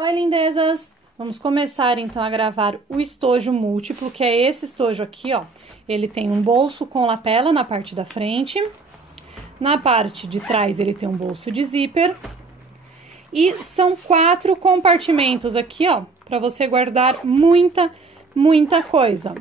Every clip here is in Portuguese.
Oi, lindezas! Vamos começar, então, a gravar o estojo múltiplo, que é esse estojo aqui, ó. Ele tem um bolso com lapela na parte da frente. Na parte de trás, ele tem um bolso de zíper. E são 4 compartimentos aqui, ó, pra você guardar muita coisa.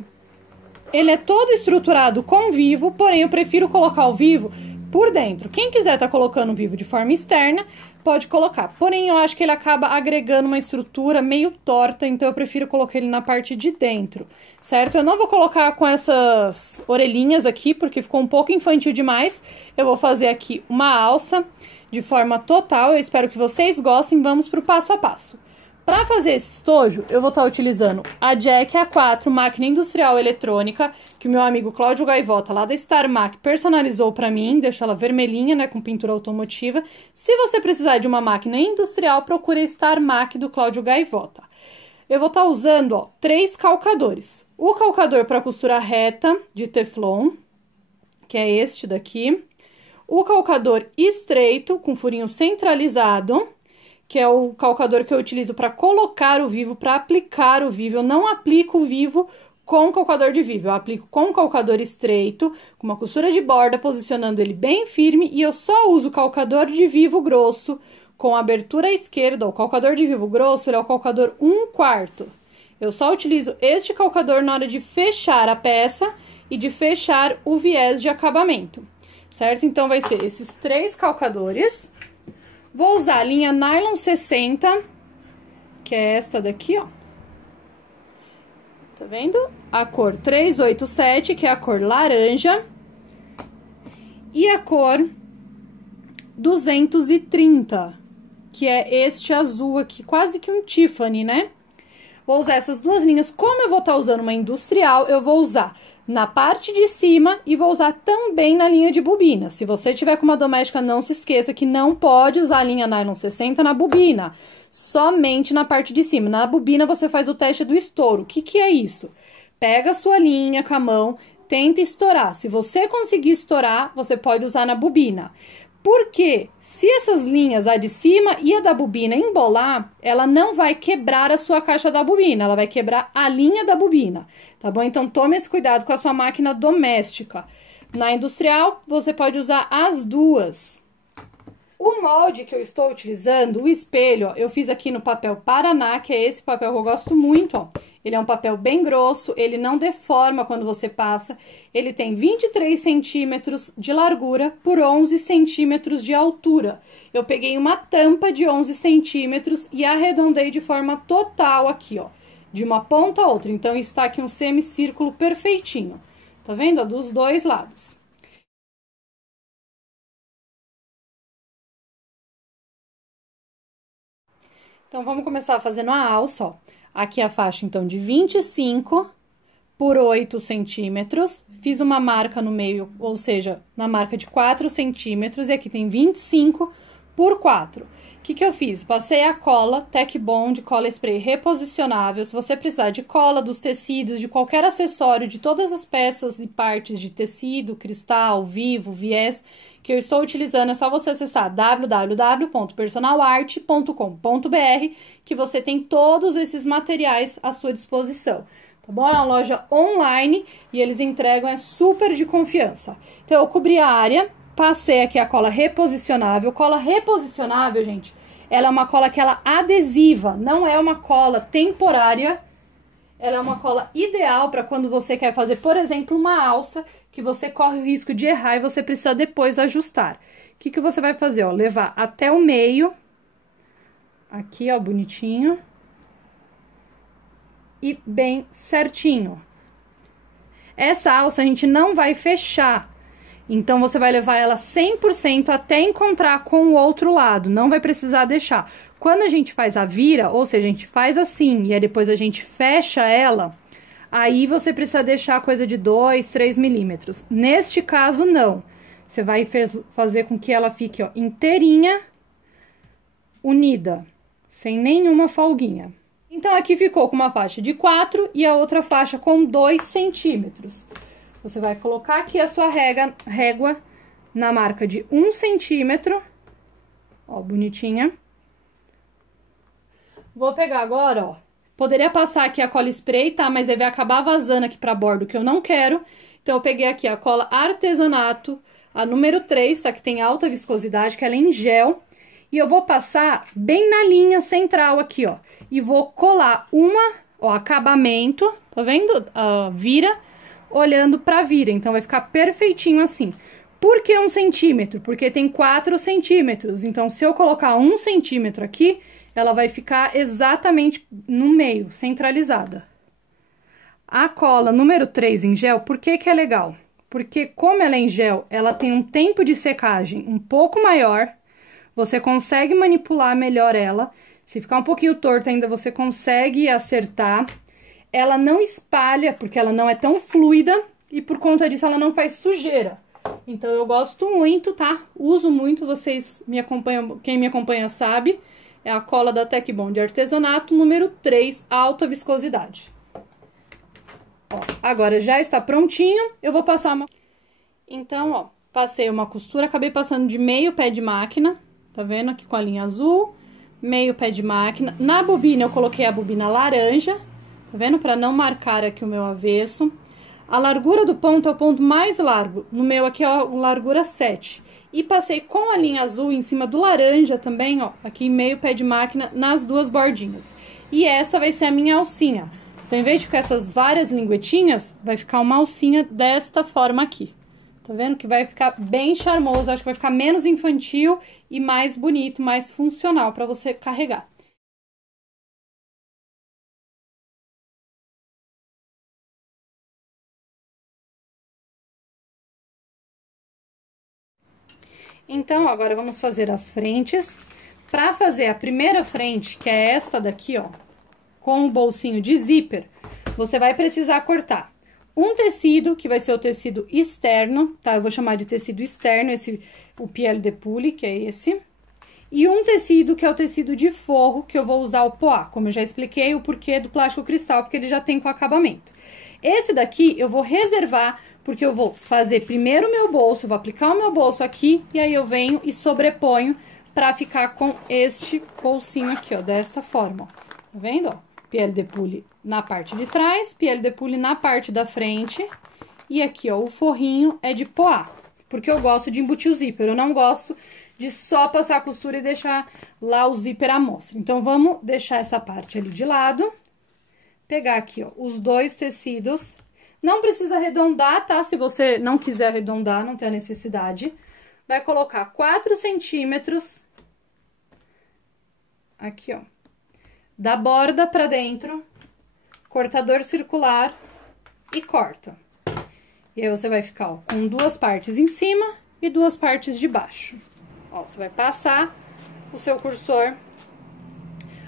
Ele é todo estruturado com vivo, porém eu prefiro colocar o vivo por dentro. Quem quiser tá colocando o vivo de forma externa, pode colocar. Porém, eu acho que ele acaba agregando uma estrutura meio torta, então eu prefiro colocar ele na parte de dentro, certo? Eu não vou colocar com essas orelhinhas aqui, porque ficou um pouco infantil demais. Eu vou fazer aqui uma alça de forma total, eu espero que vocês gostem. Vamos pro passo a passo. Para fazer esse estojo, eu vou estar utilizando a Jack A4 máquina industrial eletrônica, que o meu amigo Cláudio Gaivota, lá da StarMac, personalizou para mim, deixou ela vermelhinha, né, com pintura automotiva. Se você precisar de uma máquina industrial, procure a StarMac do Cláudio Gaivota. Eu vou estar usando, ó, 3 calcadores. O calcador para costura reta de Teflon, que é este daqui. O calcador estreito, com furinho centralizado, que é o calcador que eu utilizo para colocar o vivo, para aplicar o vivo. Eu não aplico o vivo com calcador de vivo, eu aplico com calcador estreito, com uma costura de borda, posicionando ele bem firme, e eu só uso calcador de vivo grosso, com abertura à esquerda. O calcador de vivo grosso, ele é o calcador 1/4. Eu só utilizo este calcador na hora de fechar a peça e de fechar o viés de acabamento, certo? Então, vai ser esses 3 calcadores. Vou usar a linha Nylon 60, que é esta daqui, ó. Tá vendo? A cor 387, que é a cor laranja. E a cor 230, que é este azul aqui, quase que um Tiffany, né? Vou usar essas 2 linhas. Como eu vou estar usando uma industrial, eu vou usar na parte de cima e vou usar também na linha de bobina. Se você tiver com uma doméstica, não se esqueça que não pode usar a linha Nylon 60 na bobina, somente na parte de cima. Na bobina você faz o teste do estouro. O que é isso? Pega a sua linha com a mão, tenta estourar. Se você conseguir estourar, você pode usar na bobina. Porque se essas linhas, a de cima e a da bobina, embolar, ela não vai quebrar a sua caixa da bobina, ela vai quebrar a linha da bobina, tá bom? Então, tome esse cuidado com a sua máquina doméstica. Na industrial, você pode usar as 2. O molde que eu estou utilizando, o espelho, ó, eu fiz aqui no papel Paraná, que é esse papel que eu gosto muito, ó. Ele é um papel bem grosso, ele não deforma quando você passa. Ele tem 23 centímetros de largura por 11 centímetros de altura. Eu peguei uma tampa de 11 centímetros e arredondei de forma total aqui, ó, de uma ponta a outra. Então, está aqui um semicírculo perfeitinho. Tá vendo? Ó, dos 2 lados. Então, vamos começar fazendo a alça, ó. Aqui a faixa, então, de 25 por 8 centímetros. Fiz uma marca no meio, ou seja, na marca de 4 centímetros. E aqui tem 25 por 4. O que eu fiz? Passei a cola Tec Bond, cola spray reposicionável. Se você precisar de cola, dos tecidos, de qualquer acessório, de todas as peças e partes de tecido, cristal, vivo, viés, que eu estou utilizando, é só você acessar www.personalart.com.br, que você tem todos esses materiais à sua disposição, tá bom? É uma loja online e eles entregam, é super de confiança. Então, eu cobri a área, passei aqui a cola reposicionável. Cola reposicionável, gente, ela é uma cola que ela adesiva, não é uma cola temporária. Ela é uma cola ideal para quando você quer fazer, por exemplo, uma alça, que você corre o risco de errar e você precisa depois ajustar. O que você vai fazer, ó? Levar até o meio, aqui, ó, bonitinho, e bem certinho. Essa alça a gente não vai fechar, então você vai levar ela 100% até encontrar com o outro lado, não vai precisar deixar. Quando a gente faz a vira, ou seja, a gente faz assim e aí depois a gente fecha ela, aí você precisa deixar coisa de 2, 3 milímetros. Neste caso, não. Você vai fazer com que ela fique, ó, inteirinha, unida, sem nenhuma folguinha. Então, aqui ficou com uma faixa de 4 e a outra faixa com 2 centímetros. Você vai colocar aqui a sua régua na marca de 1 centímetro, ó, bonitinha. Vou pegar agora, ó. Poderia passar aqui a cola spray, tá? Mas aí vai acabar vazando aqui pra bordo, que eu não quero. Então, eu peguei aqui a cola artesanato, a número 3, tá? Que tem alta viscosidade, que ela é em gel. E eu vou passar bem na linha central aqui, ó. E vou colar ó, acabamento, tá vendo? Vira, olhando pra vira. Então, vai ficar perfeitinho assim. Por que 1 centímetro? Porque tem 4 centímetros. Então, se eu colocar 1 centímetro aqui, ela vai ficar exatamente no meio, centralizada. A cola número 3 em gel, por que que é legal? Porque como ela é em gel, ela tem um tempo de secagem um pouco maior. Você consegue manipular melhor ela. Se ficar um pouquinho torta ainda, você consegue acertar. Ela não espalha, porque ela não é tão fluida. E por conta disso, ela não faz sujeira. Então, eu gosto muito, tá? Uso muito, vocês me acompanham, quem me acompanha sabe. É a cola da Tecbond de artesanato, número 3, alta viscosidade. Ó, agora já está prontinho, eu vou passar uma... Então, ó, passei uma costura, acabei passando de meio pé de máquina, tá vendo? Aqui com a linha azul, meio pé de máquina. Na bobina, eu coloquei a bobina laranja, tá vendo? Pra não marcar aqui o meu avesso. A largura do ponto é o ponto mais largo, no meu aqui é a largura 7. E passei com a linha azul em cima do laranja também, ó, aqui meio pé de máquina, nas duas bordinhas. E essa vai ser a minha alcinha. Então, em vez de ficar essas várias linguetinhas, vai ficar uma alcinha desta forma aqui. Tá vendo? Que vai ficar bem charmoso, acho que vai ficar menos infantil e mais bonito, mais funcional pra você carregar. Então, agora vamos fazer as frentes. Pra fazer a primeira frente, que é esta daqui, ó, com o bolsinho de zíper, você vai precisar cortar um tecido, que vai ser o tecido externo, tá? Eu vou chamar de tecido externo, o Pielle de Pouille, que é esse. E um tecido, que é o tecido de forro, que eu vou usar o poá, como eu já expliquei o porquê do plástico cristal, porque ele já tem com acabamento. Esse daqui eu vou reservar, porque eu vou fazer primeiro o meu bolso, vou aplicar o meu bolso aqui, e aí eu venho e sobreponho pra ficar com este bolsinho aqui, ó, desta forma, ó. Tá vendo, ó? Pielle de Pouille na parte de trás, Pielle de Pouille na parte da frente. E aqui, ó, o forrinho é de poá, porque eu gosto de embutir o zíper, eu não gosto de só passar a costura e deixar lá o zíper à mostra. Então, vamos deixar essa parte ali de lado, pegar aqui, ó, os dois tecidos. Não precisa arredondar, tá? Se você não quiser arredondar, não tem a necessidade. Vai colocar 4 centímetros aqui, ó, da borda pra dentro, cortador circular e corta. E aí, você vai ficar, ó, com 2 partes em cima e 2 partes de baixo. Ó, você vai passar o seu cursor.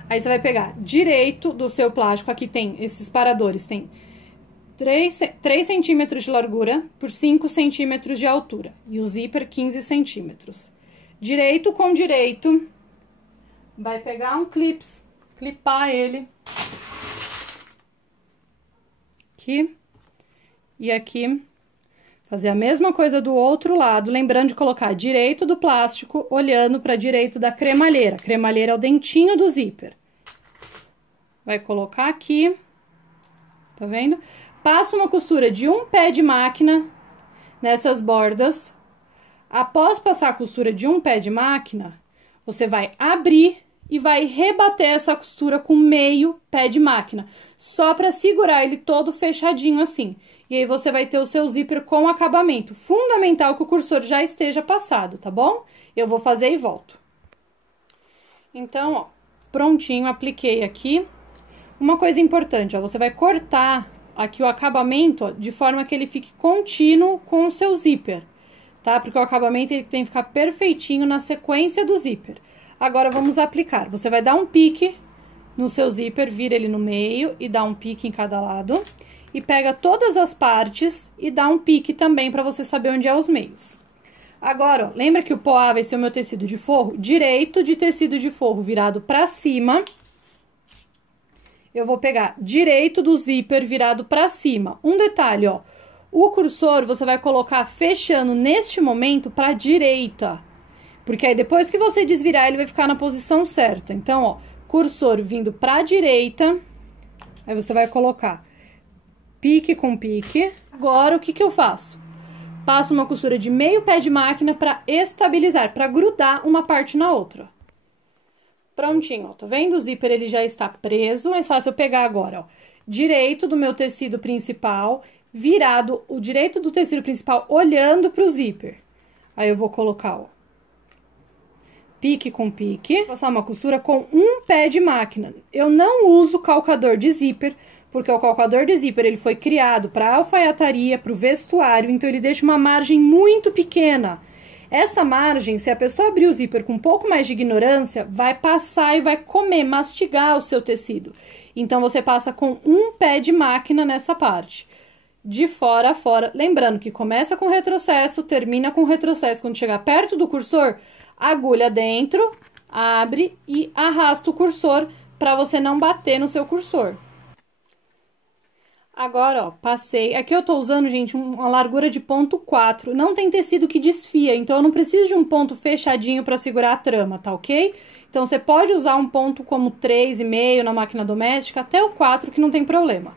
Aí, você vai pegar direito do seu plástico. Aqui tem esses paradores, tem 3 centímetros de largura por 5 centímetros de altura. E o zíper, 15 centímetros. Direito com direito. Vai pegar um clips, clipar ele. Aqui. E aqui. Fazer a mesma coisa do outro lado, lembrando de colocar direito do plástico, olhando para direito da cremalheira. A cremalheira é o dentinho do zíper. Vai colocar aqui, tá vendo? Passa uma costura de um pé de máquina nessas bordas. Após passar a costura de um pé de máquina, você vai abrir e vai rebater essa costura com meio pé de máquina, só para segurar ele todo fechadinho assim. E aí, você vai ter o seu zíper com acabamento. Fundamental que o cursor já esteja passado, tá bom? Eu vou fazer e volto. Então, ó, prontinho, apliquei aqui. Uma coisa importante, ó, você vai cortar aqui o acabamento, ó, de forma que ele fique contínuo com o seu zíper, tá? Porque o acabamento ele tem que ficar perfeitinho na sequência do zíper. Agora, vamos aplicar. Você vai dar um pique no seu zíper, vira ele no meio e dá um pique em cada lado. E pega todas as partes e dá um pique também pra você saber onde é os meios. Agora, ó, lembra que o poá vai ser o meu tecido de forro? Direito de tecido de forro virado pra cima. Eu vou pegar direito do zíper virado pra cima. Um detalhe, ó. O cursor você vai colocar fechando neste momento pra direita. Porque aí depois que você desvirar, ele vai ficar na posição certa. Então, ó, cursor vindo pra direita, aí você vai colocar pique com pique. Agora, o que que eu faço? Passo uma costura de meio pé de máquina pra estabilizar, pra grudar uma parte na outra. Prontinho, ó, tá vendo? O zíper, ele já está preso, mas fácil eu pegar agora, ó, direito do meu tecido principal, virado o direito do tecido principal, olhando pro zíper. Aí eu vou colocar, ó, pique com pique, passar uma costura com um pé de máquina. Eu não uso calcador de zíper, porque o calcador de zíper, ele foi criado para alfaiataria, para o vestuário, então ele deixa uma margem muito pequena. Essa margem, se a pessoa abrir o zíper com um pouco mais de ignorância, vai passar e vai comer, mastigar o seu tecido. Então, você passa com um pé de máquina nessa parte, de fora a fora. Lembrando que começa com retrocesso, termina com retrocesso. Quando chegar perto do cursor, agulha dentro, abre e arrasta o cursor para você não bater no seu cursor. Agora, ó, passei. Aqui eu tô usando, gente, uma largura de ponto 4. Não tem tecido que desfia, então eu não preciso de um ponto fechadinho pra segurar a trama, tá ok? Então, você pode usar um ponto como 3,5 na máquina doméstica, até o 4, que não tem problema.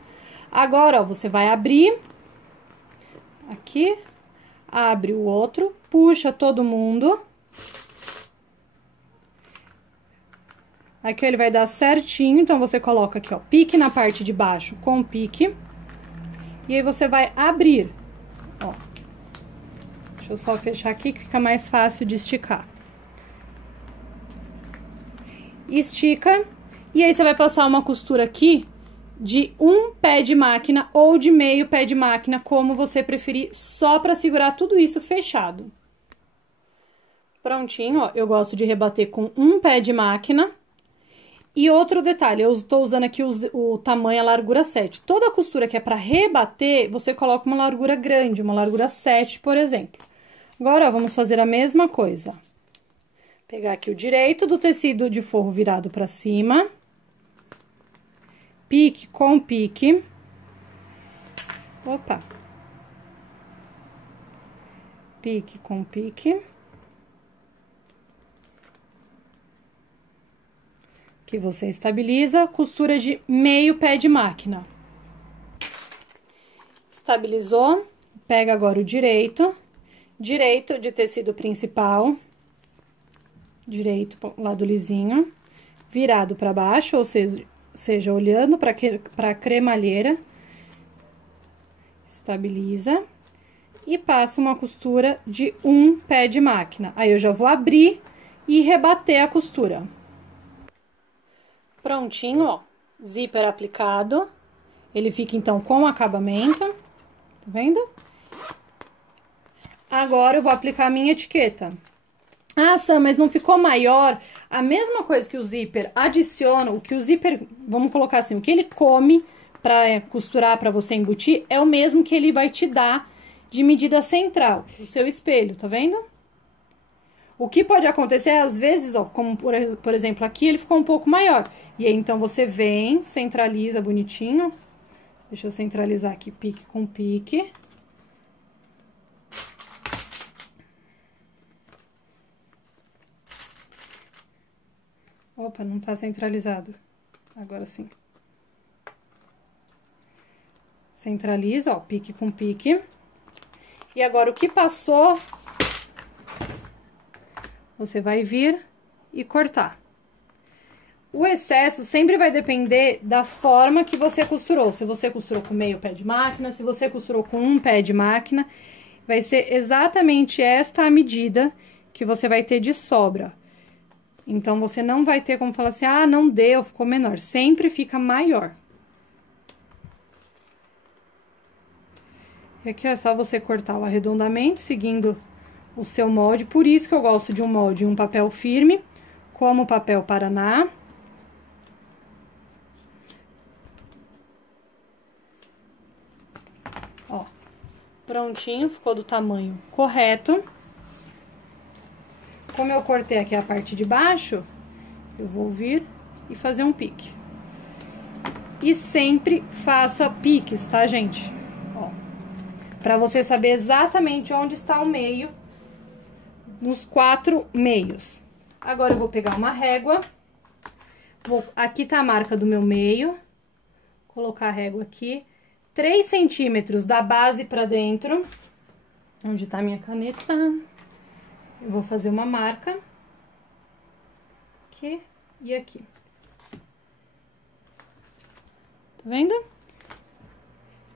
Agora, ó, você vai abrir. Aqui. Abre o outro. Puxa todo mundo. Aqui ele vai dar certinho, então você coloca aqui, ó, pique na parte de baixo com pique. E aí, você vai abrir, ó. Deixa eu só fechar aqui, que fica mais fácil de esticar. Estica. E aí, você vai passar uma costura aqui de um pé de máquina ou de meio pé de máquina, como você preferir, só pra segurar tudo isso fechado. Prontinho, ó. Eu gosto de rebater com um pé de máquina. E outro detalhe, eu tô usando aqui o tamanho, a largura 7. Toda costura que é pra rebater, você coloca uma largura grande, uma largura 7, por exemplo. Agora, ó, vamos fazer a mesma coisa. Pegar aqui o direito do tecido de forro virado pra cima. Pique com pique. Opa. Pique com pique. Que você estabiliza, costura de meio pé de máquina. Estabilizou, pega agora o direito de tecido principal, direito, lado lisinho, virado para baixo, ou seja, olhando para a cremalheira, estabiliza e passa uma costura de um pé de máquina. Aí, eu já vou abrir e rebater a costura. Prontinho, ó, zíper aplicado, ele fica, então, com acabamento, tá vendo? Agora, eu vou aplicar a minha etiqueta. Ah, Sam, mas não ficou maior? A mesma coisa que o zíper adiciona, o que o zíper, vamos colocar assim, o que ele come pra costurar, pra você embutir, é o mesmo que ele vai te dar de medida central, o seu espelho, tá vendo? O que pode acontecer, às vezes, ó, como por exemplo aqui, ele ficou um pouco maior. E aí, então, você vem, centraliza bonitinho. Deixa eu centralizar aqui, pique com pique. Opa, não tá centralizado. Agora sim. Centraliza, ó, pique com pique. E agora, o que passou, você vai vir e cortar. O excesso sempre vai depender da forma que você costurou. Se você costurou com meio pé de máquina, se você costurou com um pé de máquina, vai ser exatamente esta a medida que você vai ter de sobra. Então, você não vai ter como falar assim, ah, não deu, ficou menor. Sempre fica maior. E aqui é só você cortar o arredondamento, seguindo o seu molde. Por isso que eu gosto de um molde em um papel firme, como o papel Paraná. Ó, prontinho, ficou do tamanho correto. Como eu cortei aqui a parte de baixo, eu vou vir e fazer um pique. E sempre faça piques, tá, gente? Ó, pra você saber exatamente onde está o meio, nos 4 meios. Agora, eu vou pegar uma régua, Aqui tá a marca do meu meio. Vou colocar a régua aqui. 3 centímetros da base pra dentro. Onde tá a minha caneta? Eu vou fazer uma marca. Aqui e aqui. Tá vendo?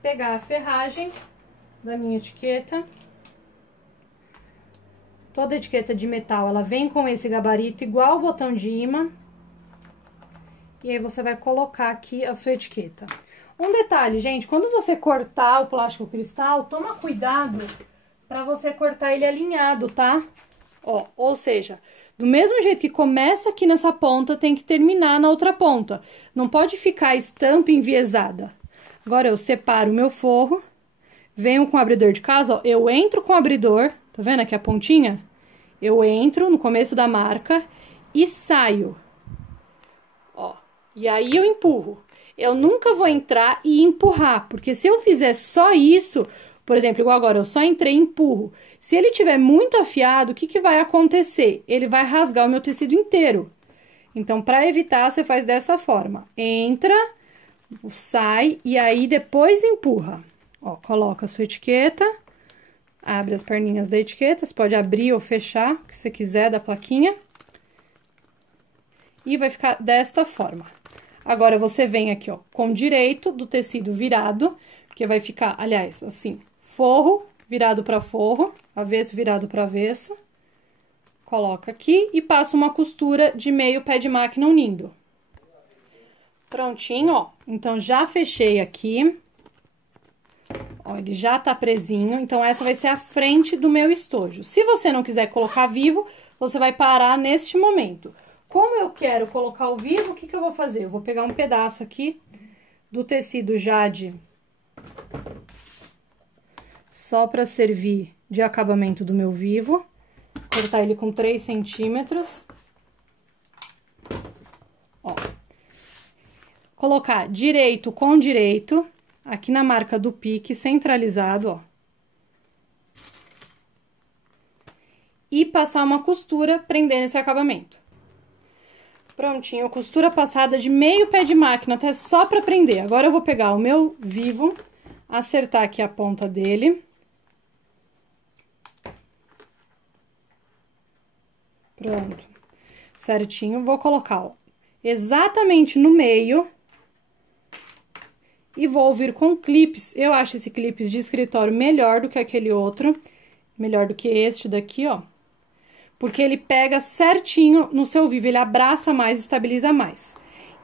Pegar a ferragem da minha etiqueta. Toda etiqueta de metal, ela vem com esse gabarito igual o botão de imã. E aí, você vai colocar aqui a sua etiqueta. Um detalhe, gente, quando você cortar o plástico cristal, toma cuidado pra você cortar ele alinhado, tá? Ó, ou seja, do mesmo jeito que começa aqui nessa ponta, tem que terminar na outra ponta. Não pode ficar a estampa enviesada. Agora, eu separo o meu forro, venho com o abridor de casa, ó, eu entro com o abridor, tá vendo aqui a pontinha? Eu entro no começo da marca e saio. Ó, e aí eu empurro. Eu nunca vou entrar e empurrar, porque se eu fizer só isso, por exemplo, igual agora, eu só entrei e empurro. Se ele tiver muito afiado, o que que vai acontecer? Ele vai rasgar o meu tecido inteiro. Então, para evitar, você faz dessa forma. Entra, sai e aí depois empurra. Ó, coloca a sua etiqueta, abre as perninhas da etiqueta, você pode abrir ou fechar, o que você quiser da plaquinha. E vai ficar desta forma. Agora, você vem aqui, ó, com direito do tecido virado, porque vai ficar, aliás, assim, forro virado para forro, avesso virado para avesso. Coloca aqui e passa uma costura de meio pé de máquina unindo. Prontinho, ó. Então, já fechei aqui. Ó, ele já tá presinho. Então, essa vai ser a frente do meu estojo. Se você não quiser colocar vivo, você vai parar neste momento. Como eu quero colocar o vivo, o que que eu vou fazer? Eu vou pegar um pedaço aqui do tecido Jade, só para servir de acabamento do meu vivo. Cortar ele com 3 centímetros. Ó. Colocar direito com direito, aqui na marca do pique, centralizado, ó. E passar uma costura prendendo esse acabamento. Prontinho, costura passada de meio pé de máquina, até só pra prender. Agora eu vou pegar o meu vivo, acertar aqui a ponta dele. Pronto. Certinho, vou colocar, ó, exatamente no meio. E vou vir com clips. Eu acho esse clips de escritório melhor do que aquele outro. Melhor do que este daqui, ó. Porque ele pega certinho no seu vivo, ele abraça mais, estabiliza mais.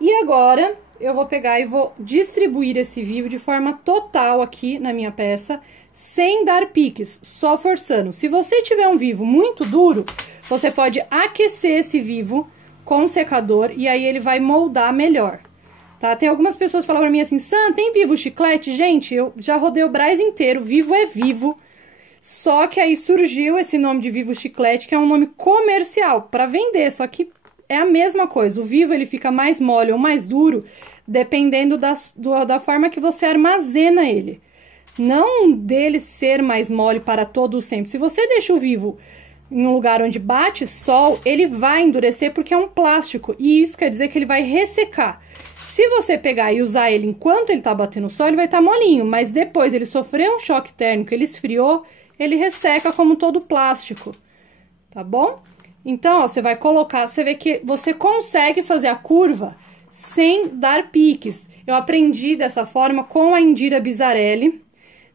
E agora, eu vou pegar e vou distribuir esse vivo de forma total aqui na minha peça, sem dar piques, só forçando. Se você tiver um vivo muito duro, você pode aquecer esse vivo com o secador e aí ele vai moldar melhor, tá? Tem algumas pessoas que falam pra mim assim, Sam, tem vivo chiclete? Gente, eu já rodei o Brás inteiro, vivo é vivo. Só que aí surgiu esse nome de Vivo Chiclete, que é um nome comercial para vender, só que é a mesma coisa. O Vivo, ele fica mais mole ou mais duro, dependendo da forma que você armazena ele. Não dele ser mais mole para todo o sempre. Se você deixa o Vivo em um lugar onde bate sol, ele vai endurecer porque é um plástico, e isso quer dizer que ele vai ressecar. Se você pegar e usar ele enquanto ele tá batendo sol, ele vai estar molinho, mas depois ele sofreu um choque térmico, ele esfriou, ele resseca como todo plástico, tá bom? Então, ó, você vai colocar, você vê que você consegue fazer a curva sem dar piques. Eu aprendi dessa forma com a Indira Bizarelli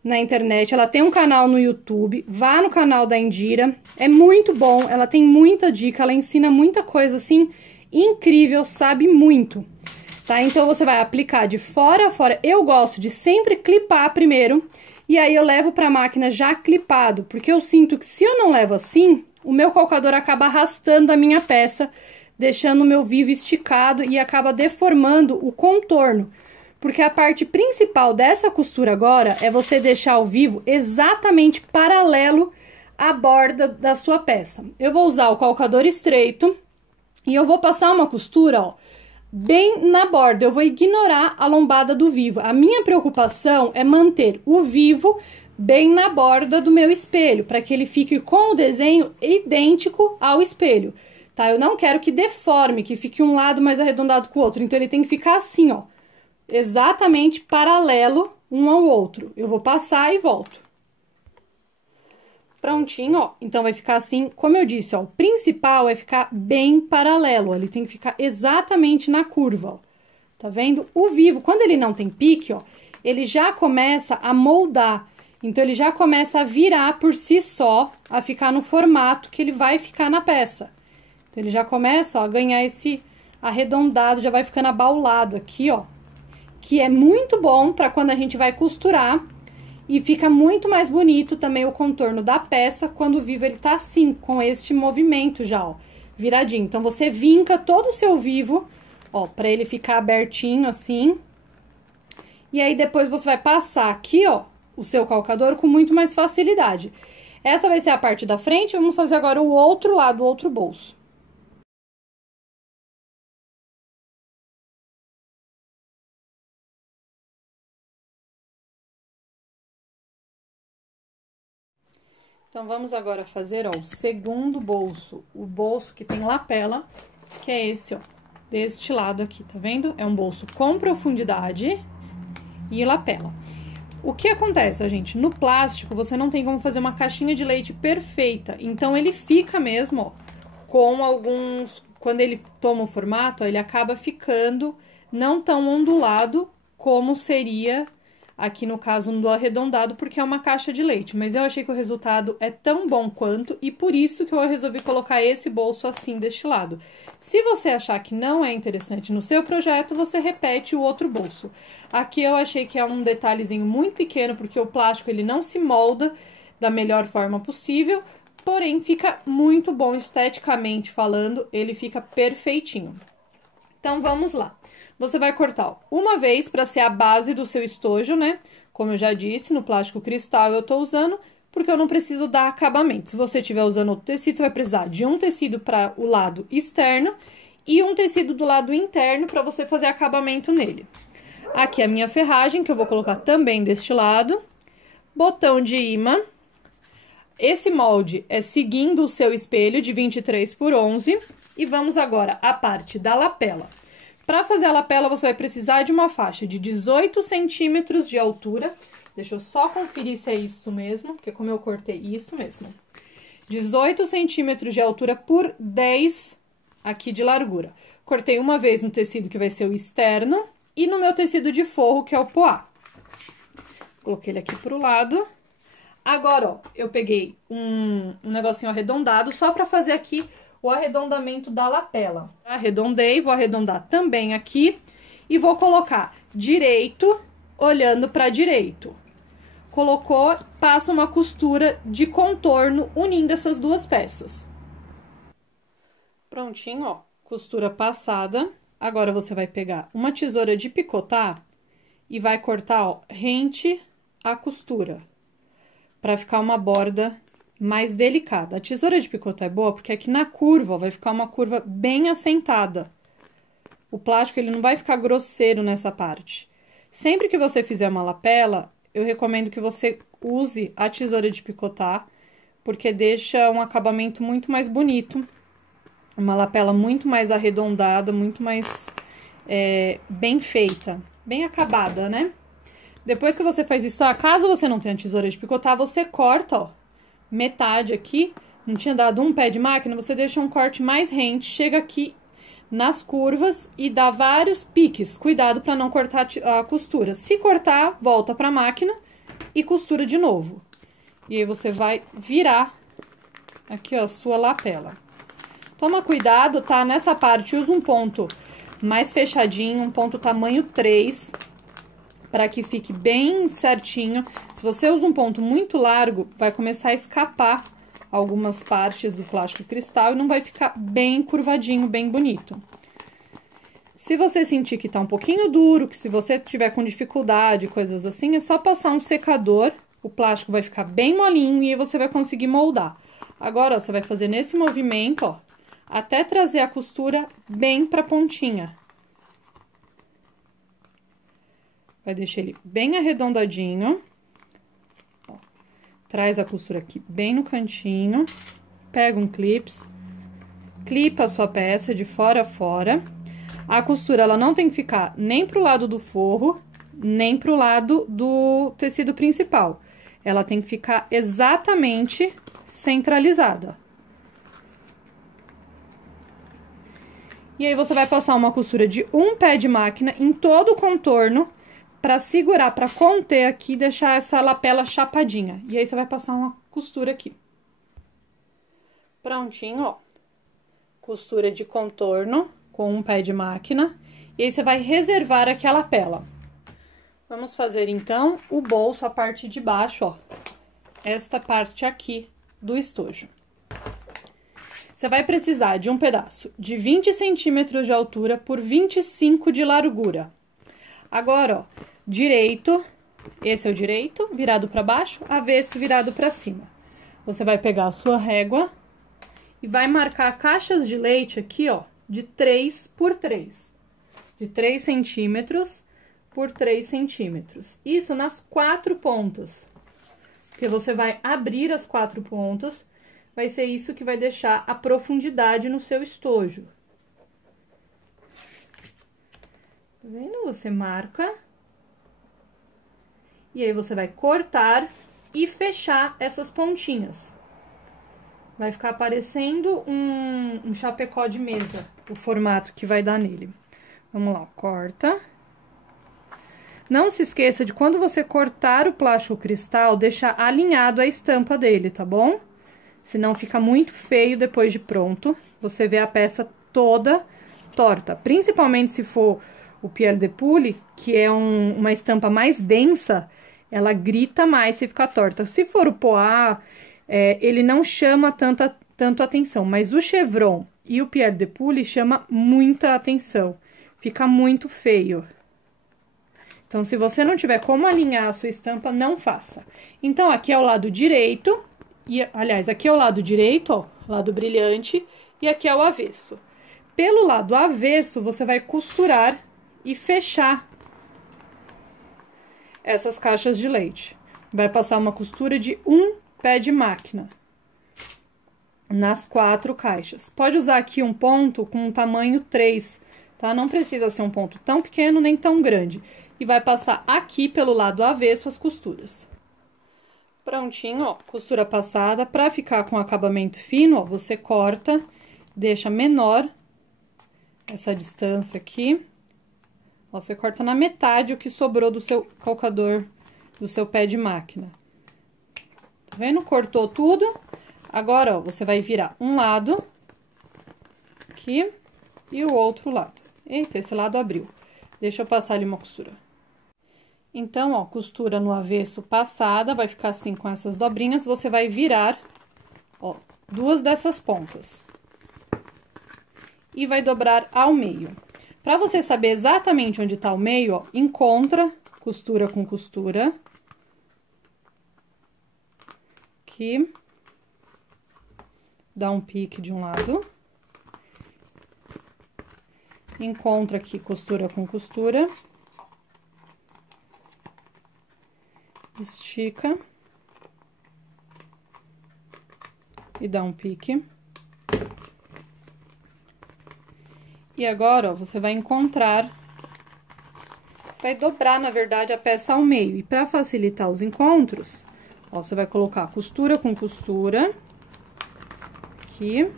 na internet. Ela tem um canal no YouTube, vá no canal da Indira, é muito bom, ela tem muita dica, ela ensina muita coisa assim, incrível, sabe muito, tá? Então, você vai aplicar de fora a fora. Eu gosto de sempre clipar primeiro, e aí eu levo pra máquina já clipado, porque eu sinto que se eu não levo assim, o meu calcador acaba arrastando a minha peça, deixando o meu vivo esticado e acaba deformando o contorno. Porque a parte principal dessa costura agora é você deixar o vivo exatamente paralelo à borda da sua peça. Eu vou usar o calcador estreito e eu vou passar uma costura, ó, bem na borda. Eu vou ignorar a lombada do vivo. A minha preocupação é manter o vivo bem na borda do meu espelho, para que ele fique com o desenho idêntico ao espelho. tá? Eu não quero que deforme, que fique um lado mais arredondado que o outro. Então, ele tem que ficar assim, ó, exatamente paralelo um ao outro. Eu vou passar e volto. Prontinho, ó. Então, vai ficar assim, como eu disse, ó, o principal é ficar bem paralelo, ó. Ele tem que ficar exatamente na curva, ó. Tá vendo? O vivo, quando ele não tem pique, ó, ele já começa a moldar. Então, ele já começa a virar por si só, a ficar no formato que ele vai ficar na peça. Então, ele já começa, ó, a ganhar esse arredondado, já vai ficando abaulado aqui, ó. Que é muito bom para quando a gente vai costurar. E fica muito mais bonito também o contorno da peça quando o vivo ele tá assim, com este movimento já, ó, viradinho. Então, você vinca todo o seu vivo, ó, pra ele ficar abertinho assim. E aí, depois você vai passar aqui, ó, o seu calcador com muito mais facilidade. Essa vai ser a parte da frente, vamos fazer agora o outro lado, o outro bolso. Então, vamos agora fazer, ó, o segundo bolso, o bolso que tem lapela, que é esse, ó, deste lado aqui, tá vendo? É um bolso com profundidade e lapela. O que acontece, gente? No plástico, você não tem como fazer uma caixinha de leite perfeita, então ele fica mesmo, ó, com alguns... Quando ele toma o formato, ó, ele acaba ficando não tão ondulado como seria... Aqui, no caso, do arredondado, porque é uma caixa de leite. Mas eu achei que o resultado é tão bom quanto, e por isso que eu resolvi colocar esse bolso assim, deste lado. Se você achar que não é interessante no seu projeto, você repete o outro bolso. Aqui eu achei que é um detalhezinho muito pequeno, porque o plástico, ele não se molda da melhor forma possível, porém, fica muito bom esteticamente falando, ele fica perfeitinho. Então, vamos lá. Você vai cortar, ó, uma vez para ser a base do seu estojo, né? Como eu já disse, no plástico cristal eu tô usando, porque eu não preciso dar acabamento. Se você estiver usando outro tecido, você vai precisar de um tecido para o lado externo e um tecido do lado interno para você fazer acabamento nele. Aqui é a minha ferragem, que eu vou colocar também deste lado. Botão de imã. Esse molde é seguindo o seu espelho de 23 por 11. E vamos agora à parte da lapela. Para fazer a lapela, você vai precisar de uma faixa de 18 centímetros de altura. Deixa eu só conferir se é isso mesmo, porque como eu cortei, isso mesmo. 18 centímetros de altura por 10 aqui de largura. Cortei uma vez no tecido que vai ser o externo e no meu tecido de forro, que é o poá. Coloquei ele aqui pro lado. Agora, ó, eu peguei um negocinho arredondado só para fazer aqui o arredondamento da lapela. Arredondei, vou arredondar também aqui e vou colocar direito, olhando para direito. Colocou, passa uma costura de contorno unindo essas duas peças. Prontinho, ó, costura passada. Agora, você vai pegar uma tesoura de picotar e vai cortar, ó, rente à costura, para ficar uma borda mais delicada. A tesoura de picotar é boa porque aqui na curva, ó, vai ficar uma curva bem assentada. O plástico, ele não vai ficar grosseiro nessa parte. Sempre que você fizer uma lapela, eu recomendo que você use a tesoura de picotar, porque deixa um acabamento muito mais bonito. Uma lapela muito mais arredondada, muito mais bem feita, bem acabada, né? Depois que você faz isso, ó, caso você não tenha tesoura de picotar, você corta, ó, metade aqui, não tinha dado um pé de máquina, você deixa um corte mais rente, chega aqui nas curvas e dá vários piques. Cuidado para não cortar a costura. Se cortar, volta para a máquina e costura de novo. E aí, você vai virar aqui, ó, sua lapela. Toma cuidado, tá? Nessa parte, usa um ponto mais fechadinho, um ponto tamanho 3, para que fique bem certinho. Se você usa um ponto muito largo, vai começar a escapar algumas partes do plástico cristal e não vai ficar bem curvadinho, bem bonito. Se você sentir que tá um pouquinho duro, que se você tiver com dificuldade, coisas assim, é só passar um secador, o plástico vai ficar bem molinho e aí você vai conseguir moldar. Agora, ó, você vai fazer nesse movimento, ó, até trazer a costura bem pra pontinha. Vai deixar ele bem arredondadinho. Ó, traz a costura aqui bem no cantinho. Pega um clips, clipa a sua peça de fora a fora. A costura, ela não tem que ficar nem pro lado do forro, nem pro lado do tecido principal. Ela tem que ficar exatamente centralizada. E aí, você vai passar uma costura de um pé de máquina em todo o contorno pra segurar, pra conter aqui e deixar essa lapela chapadinha. E aí, você vai passar uma costura aqui. Prontinho, ó. Costura de contorno com um pé de máquina. E aí, você vai reservar aqui a lapela. Vamos fazer, então, o bolso, a parte de baixo, ó. Esta parte aqui do estojo. Você vai precisar de um pedaço de 20 centímetros de altura por 25 de largura. Agora, ó, direito, esse é o direito, virado para baixo, avesso virado para cima. Você vai pegar a sua régua e vai marcar caixas de leite aqui, ó, de 3 por 3. De 3 centímetros por 3 centímetros. Isso nas 4 pontas. Porque você vai abrir as 4 pontas. Vai ser isso que vai deixar a profundidade no seu estojo. Tá vendo? Você marca. E aí, você vai cortar e fechar essas pontinhas. Vai ficar parecendo um chapecó de mesa, o formato que vai dar nele. Vamos lá, corta. Não se esqueça de, quando você cortar o plástico cristal, deixar alinhado a estampa dele, tá bom? Senão fica muito feio depois de pronto. Você vê a peça toda torta. Principalmente se for o Pierre de Pouille, que é uma estampa mais densa, ela grita mais se ficar torta. Se for o Pois, ele não chama tanto atenção. Mas o chevron e o Pierre de Pouille chama muita atenção. Fica muito feio. Então, se você não tiver como alinhar a sua estampa, não faça. Então, aqui é o lado direito. E, aliás, aqui é o lado direito, ó, lado brilhante, e aqui é o avesso. Pelo lado avesso, você vai costurar e fechar essas caixas de leite. Vai passar uma costura de um pé de máquina nas 4 caixas. Pode usar aqui um ponto com um tamanho 3, tá? Não precisa ser um ponto tão pequeno nem tão grande. E vai passar aqui pelo lado avesso as costuras. Prontinho, ó, costura passada. Pra ficar com acabamento fino, ó, você corta, deixa menor essa distância aqui. Ó, você corta na metade o que sobrou do seu calcador, do seu pé de máquina. Tá vendo? Cortou tudo. Agora, ó, você vai virar um lado aqui e o outro lado. Eita, esse lado abriu. Deixa eu passar ali uma costura. Então, ó, costura no avesso passada, vai ficar assim com essas dobrinhas. Você vai virar, ó, 2 dessas pontas. E vai dobrar ao meio. Pra você saber exatamente onde tá o meio, ó, encontra costura com costura. Aqui. Dá um pique de um lado. Encontra aqui costura com costura. Estica. E dá um pique. E agora, ó, você vai encontrar... Você vai dobrar, na verdade, a peça ao meio. E pra facilitar os encontros, ó, você vai colocar costura com costura. Aqui.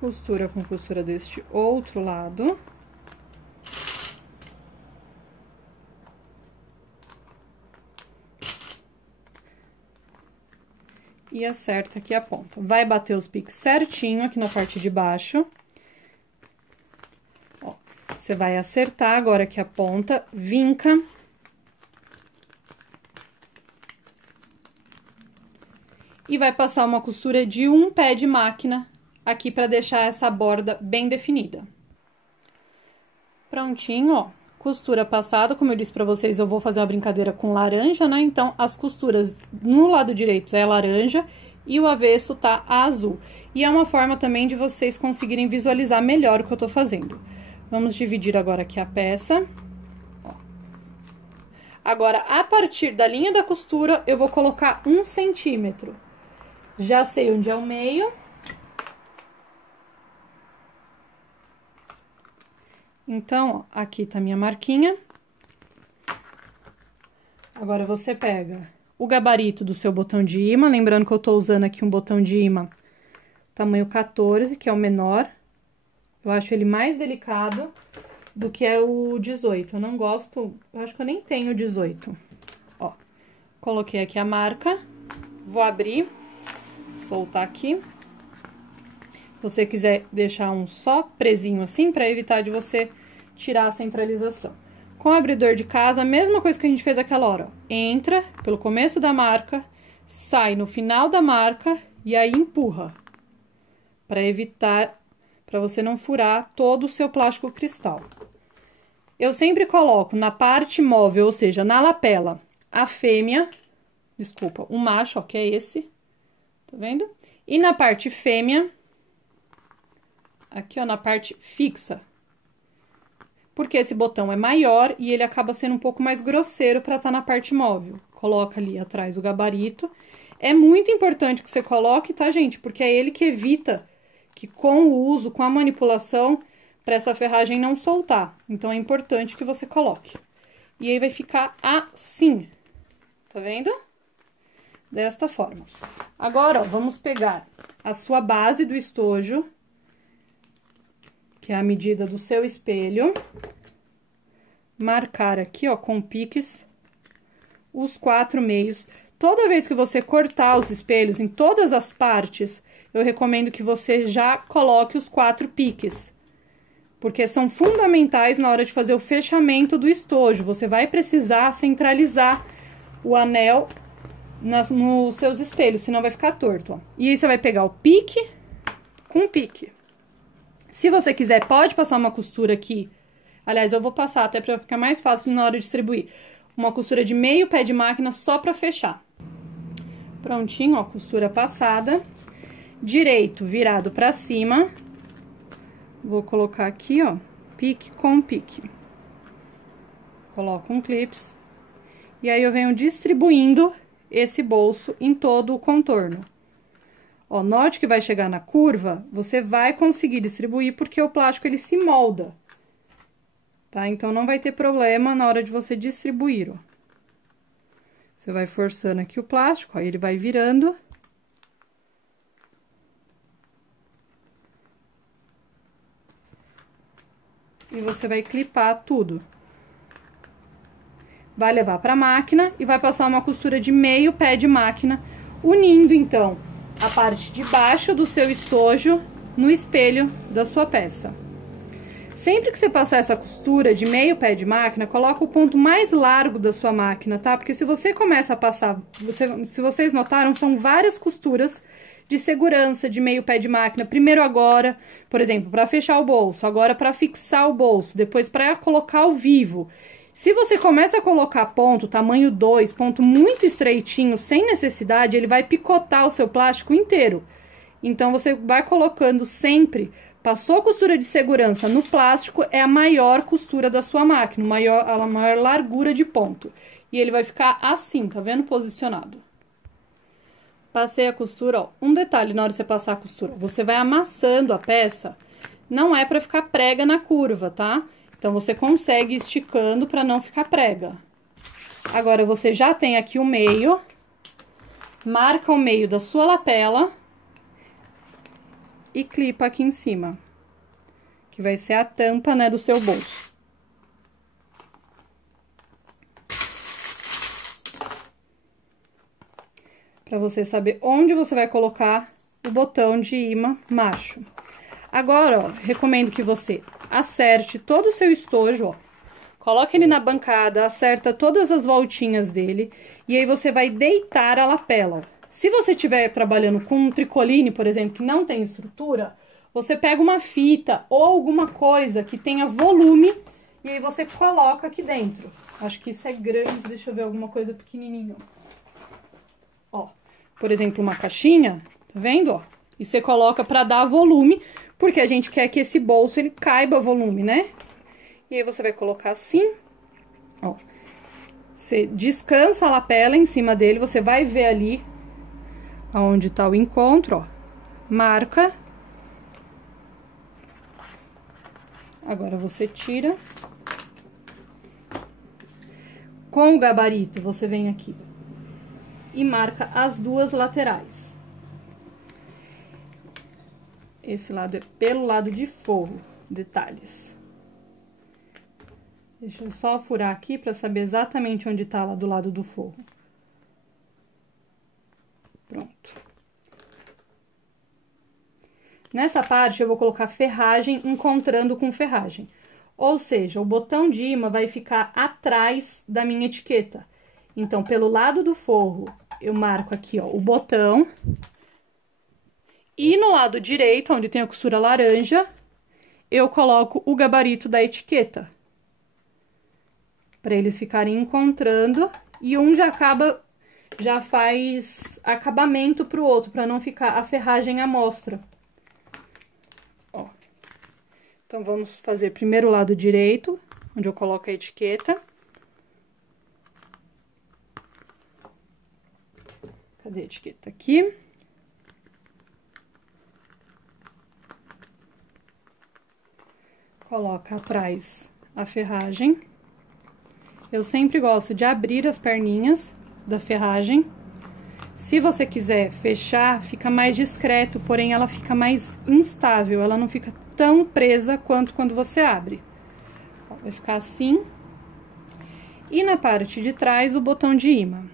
Costura com costura deste outro lado. E acerta aqui a ponta. Vai bater os piques certinho aqui na parte de baixo. Ó, você vai acertar agora aqui a ponta, vinca. E vai passar uma costura de um pé de máquina aqui pra deixar essa borda bem definida. Prontinho, ó. Costura passada, como eu disse pra vocês, eu vou fazer uma brincadeira com laranja, né? Então, as costuras no lado direito é laranja e o avesso tá azul. E é uma forma também de vocês conseguirem visualizar melhor o que eu tô fazendo. Vamos dividir agora aqui a peça. Ó. Agora, a partir da linha da costura, eu vou colocar 1 centímetro. Já sei onde é o meio. Então, ó, aqui tá minha marquinha. Agora, você pega o gabarito do seu botão de imã. Lembrando que eu tô usando aqui um botão de imã tamanho 14, que é o menor. Eu acho ele mais delicado do que é o 18. Eu não gosto, eu acho que eu nem tenho o 18. Ó, coloquei aqui a marca. Vou abrir, soltar aqui. Se você quiser deixar um só presinho assim, pra evitar de você tirar a centralização. Com o abridor de casa, a mesma coisa que a gente fez aquela hora, ó. Entra pelo começo da marca, sai no final da marca e aí empurra. Pra evitar, pra você não furar todo o seu plástico cristal. Eu sempre coloco na parte móvel, ou seja, na lapela, a fêmea, desculpa, o macho, ó, que é esse, tá vendo? E na parte fêmea, aqui, ó, na parte fixa. Porque esse botão é maior e ele acaba sendo um pouco mais grosseiro para estar na parte móvel. Coloca ali atrás o gabarito. É muito importante que você coloque, tá, gente? Porque é ele que evita que com o uso, com a manipulação, para essa ferragem não soltar. Então, é importante que você coloque. E aí, vai ficar assim. Tá vendo? Desta forma. Agora, ó, vamos pegar a sua base do estojo, que é a medida do seu espelho. Marcar aqui, ó, com piques, os 4 meios. Toda vez que você cortar os espelhos em todas as partes, eu recomendo que você já coloque os 4 piques. Porque são fundamentais na hora de fazer o fechamento do estojo. Você vai precisar centralizar o anel nos seus espelhos, senão vai ficar torto, ó. E aí, você vai pegar o pique com pique. Se você quiser, pode passar uma costura aqui. Aliás, eu vou passar até pra ficar mais fácil na hora de distribuir. Uma costura de meio pé de máquina só pra fechar. Prontinho, ó, costura passada. Direito virado pra cima. Vou colocar aqui, ó, pique com pique. Coloco um clips. E aí, eu venho distribuindo esse bolso em todo o contorno. Ó, note que vai chegar na curva, você vai conseguir distribuir porque o plástico, ele se molda. Tá? Então, não vai ter problema na hora de você distribuir, ó. Você vai forçando aqui o plástico, aí ele vai virando. E você vai clipar tudo. Vai levar pra máquina e vai passar uma costura de meio pé de máquina, unindo, então, a parte de baixo do seu estojo no espelho da sua peça. Sempre que você passar essa costura de meio pé de máquina, coloca o ponto mais largo da sua máquina, tá? Porque se você começa a passar, se vocês notaram, são várias costuras de segurança de meio pé de máquina. Primeiro agora, por exemplo, para fechar o bolso, agora para fixar o bolso, depois para colocar ao vivo. Se você começa a colocar ponto, tamanho 2, ponto muito estreitinho, sem necessidade, ele vai picotar o seu plástico inteiro. Então, você vai colocando sempre, passou a costura de segurança no plástico, é a maior costura da sua máquina, a maior largura de ponto. E ele vai ficar assim, tá vendo? Posicionado. Passei a costura, ó. Um detalhe na hora de você passar a costura, você vai amassando a peça, não é pra ficar prega na curva, tá? Então, você consegue ir esticando pra não ficar prega. Agora, você já tem aqui o meio, marca o meio da sua lapela e clipa aqui em cima, que vai ser a tampa, né, do seu bolso. Pra você saber onde você vai colocar o botão de imã macho. Agora, ó, recomendo que você acerte todo o seu estojo, ó. Coloque ele na bancada, acerta todas as voltinhas dele e aí você vai deitar a lapela. Se você estiver trabalhando com um tricoline, por exemplo, que não tem estrutura, você pega uma fita ou alguma coisa que tenha volume e aí você coloca aqui dentro. Acho que isso é grande, deixa eu ver alguma coisa pequenininha. Ó, por exemplo, uma caixinha, tá vendo, ó? E você coloca pra dar volume, porque a gente quer que esse bolso, ele caiba volume, né? E aí, você vai colocar assim, ó. Você descansa a lapela em cima dele, você vai ver ali aonde tá o encontro, ó. Marca. Agora você tira. Com o gabarito, você vem aqui e marca as duas laterais. Esse lado é pelo lado de forro, detalhes. Deixa eu só furar aqui para saber exatamente onde tá lá do lado do forro. Pronto. Nessa parte, eu vou colocar ferragem encontrando com ferragem. Ou seja, o botão de imã vai ficar atrás da minha etiqueta. Então, pelo lado do forro, eu marco aqui, ó, o botão. E no lado direito, onde tem a costura laranja, eu coloco o gabarito da etiqueta. Para eles ficarem encontrando. E um já faz acabamento pro outro, para não ficar a ferragem à mostra. Ó. Então, vamos fazer primeiro o lado direito, onde eu coloco a etiqueta. Cadê a etiqueta? Aqui. Coloca atrás a ferragem. Eu sempre gosto de abrir as perninhas da ferragem. Se você quiser fechar, fica mais discreto, porém ela fica mais instável, ela não fica tão presa quanto quando você abre. Ó, vai ficar assim. E na parte de trás, o botão de imã.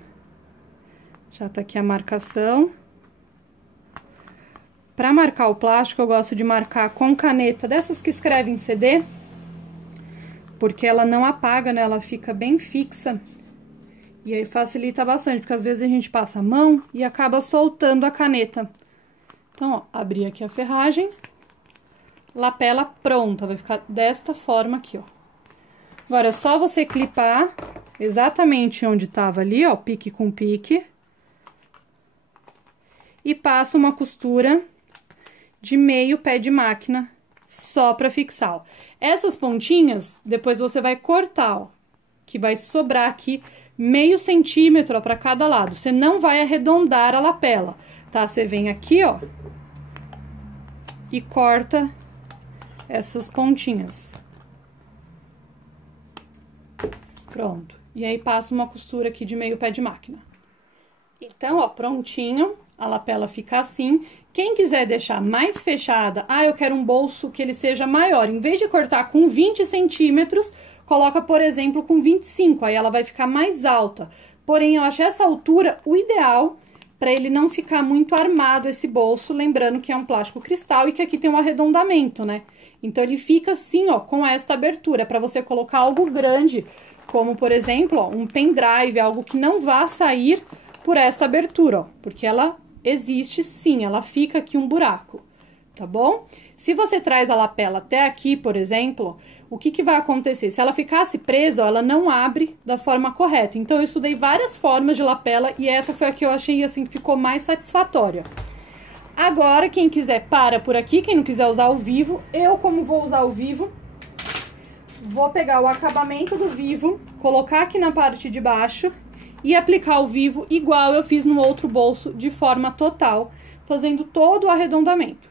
Já tá aqui a marcação. Para marcar o plástico, eu gosto de marcar com caneta dessas que escrevem CD, porque ela não apaga, né? Ela fica bem fixa. E aí facilita bastante, porque às vezes a gente passa a mão e acaba soltando a caneta. Então, ó, abri aqui a ferragem. Lapela pronta, vai ficar desta forma aqui, ó. Agora, é só você clipar exatamente onde tava ali, ó, pique com pique. E passa uma costura de meio pé de máquina, só pra fixar, ó. Essas pontinhas, depois você vai cortar, ó, que vai sobrar aqui meio centímetro, ó, pra cada lado. Você não vai arredondar a lapela, tá? Você vem aqui, ó, e corta essas pontinhas. Pronto. E aí, passa uma costura aqui de meio pé de máquina. Então, ó, prontinho. A lapela fica assim. Quem quiser deixar mais fechada, eu quero um bolso que ele seja maior. Em vez de cortar com 20 centímetros, coloca, por exemplo, com 25. Aí ela vai ficar mais alta. Porém, eu acho essa altura o ideal para ele não ficar muito armado esse bolso. Lembrando que é um plástico cristal e que aqui tem um arredondamento, né? Então, ele fica assim, ó, com esta abertura. Para você colocar algo grande, como, por exemplo, ó, um pendrive, algo que não vá sair por esta abertura, ó. Porque ela existe sim, ela fica aqui um buraco, tá bom? Se você traz a lapela até aqui, por exemplo, o que vai acontecer? Se ela ficasse presa, ó, ela não abre da forma correta. Então, eu estudei várias formas de lapela e essa foi a que eu achei, assim, que ficou mais satisfatória. Agora, quem quiser, para por aqui. Quem não quiser usar ao vivo, eu, como vou usar ao vivo, vou pegar o acabamento do vivo, colocar aqui na parte de baixo e aplicar o vivo igual eu fiz no outro bolso, de forma total, fazendo todo o arredondamento.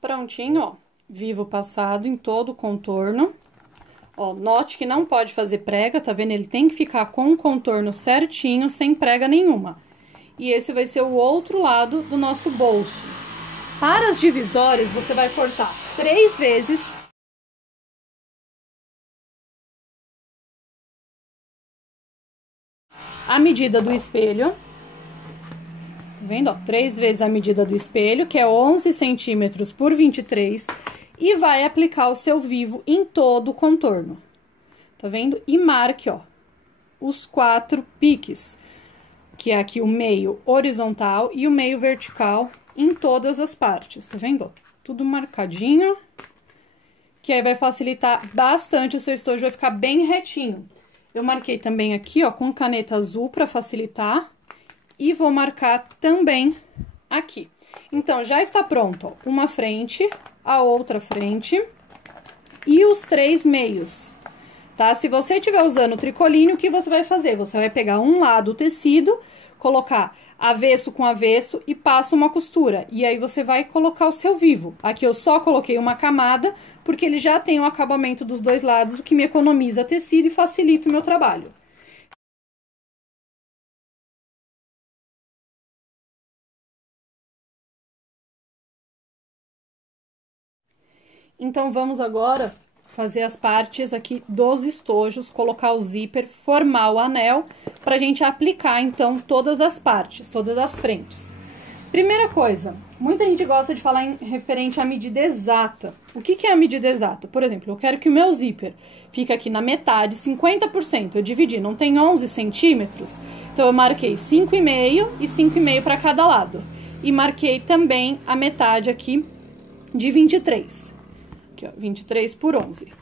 Prontinho, ó, vivo passado em todo o contorno. Ó, note que não pode fazer prega, tá vendo? Ele tem que ficar com o contorno certinho, sem prega nenhuma. E esse vai ser o outro lado do nosso bolso. Para as divisórias, você vai cortar 3 vezes... a medida do espelho, tá vendo, ó, 3 vezes a medida do espelho, que é 11 centímetros por 23, e vai aplicar o seu vivo em todo o contorno, tá vendo? E marque, ó, os 4 piques, que é aqui o meio horizontal e o meio vertical em todas as partes, tá vendo? Ó, tudo marcadinho, que aí vai facilitar bastante, o seu estojo vai ficar bem retinho. Eu marquei também aqui, ó, com caneta azul para facilitar. E vou marcar também aqui. Então, já está pronto, ó, uma frente, a outra frente e os 3 meios, tá? Se você estiver usando tricoline, o que você vai fazer? Você vai pegar um lado do tecido, colocar avesso com avesso e passa uma costura. E aí você vai colocar o seu vivo. Aqui eu só coloquei uma camada, porque ele já tem o acabamento dos dois lados, o que me economiza tecido e facilita o meu trabalho. Então, vamos agora fazer as partes aqui dos estojos, colocar o zíper, formar o anel, pra gente aplicar, então, todas as partes, todas as frentes. Primeira coisa, muita gente gosta de falar em referente à medida exata. O que é a medida exata? Por exemplo, eu quero que o meu zíper fique aqui na metade, 50%, eu dividi, não tem 11 centímetros, então eu marquei 5,5 e 5,5 para cada lado. E marquei também a metade aqui de 23. 23 por 11.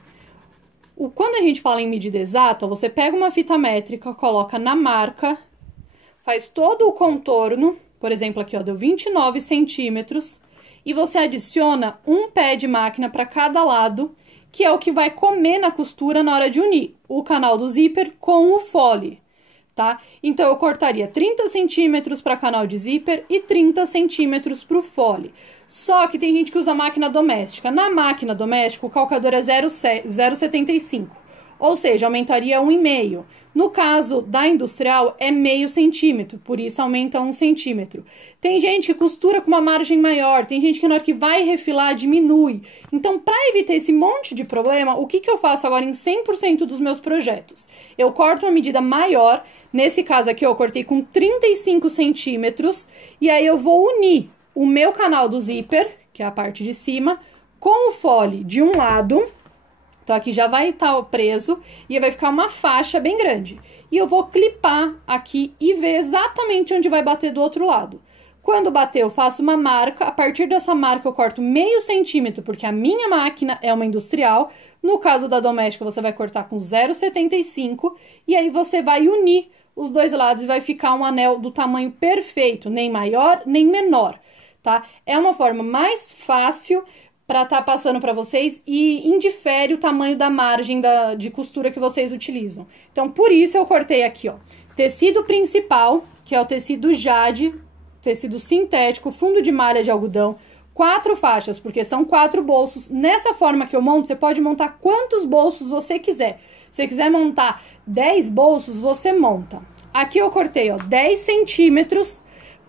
Quando a gente fala em medida exata, você pega uma fita métrica, coloca na marca, faz todo o contorno, por exemplo, aqui ó, deu 29 centímetros, e você adiciona um pé de máquina para cada lado, que é o que vai comer na costura na hora de unir o canal do zíper com o fole, tá? Então, eu cortaria 30 centímetros para canal de zíper e 30 centímetros para o fole. Só que tem gente que usa máquina doméstica. Na máquina doméstica, o calcador é 0,75, ou seja, aumentaria 1,5. No caso da industrial, é meio centímetro, por isso aumenta 1 centímetro. Tem gente que costura com uma margem maior, tem gente que na hora que vai refilar, diminui. Então, para evitar esse monte de problema, o que eu faço agora em 100% dos meus projetos? Eu corto uma medida maior, nesse caso aqui eu cortei com 35 centímetros, e aí eu vou unir o meu canal do zíper, que é a parte de cima, com o fole de um lado. Então, aqui já vai estar preso e vai ficar uma faixa bem grande. E eu vou clipar aqui e ver exatamente onde vai bater do outro lado. Quando bater, eu faço uma marca. A partir dessa marca, eu corto meio centímetro, porque a minha máquina é uma industrial. No caso da doméstica, você vai cortar com 0,75. E aí, você vai unir os dois lados e vai ficar um anel do tamanho perfeito, nem maior, nem menor, tá? É uma forma mais fácil para estar passando para vocês e indifere o tamanho da margem de costura que vocês utilizam. Então, por isso eu cortei aqui, ó, tecido principal, que é o tecido jade, tecido sintético, fundo de malha de algodão, 4 faixas, porque são 4 bolsos. Nessa forma que eu monto, você pode montar quantos bolsos você quiser. Se você quiser montar 10 bolsos, você monta. Aqui eu cortei, ó, 10 centímetros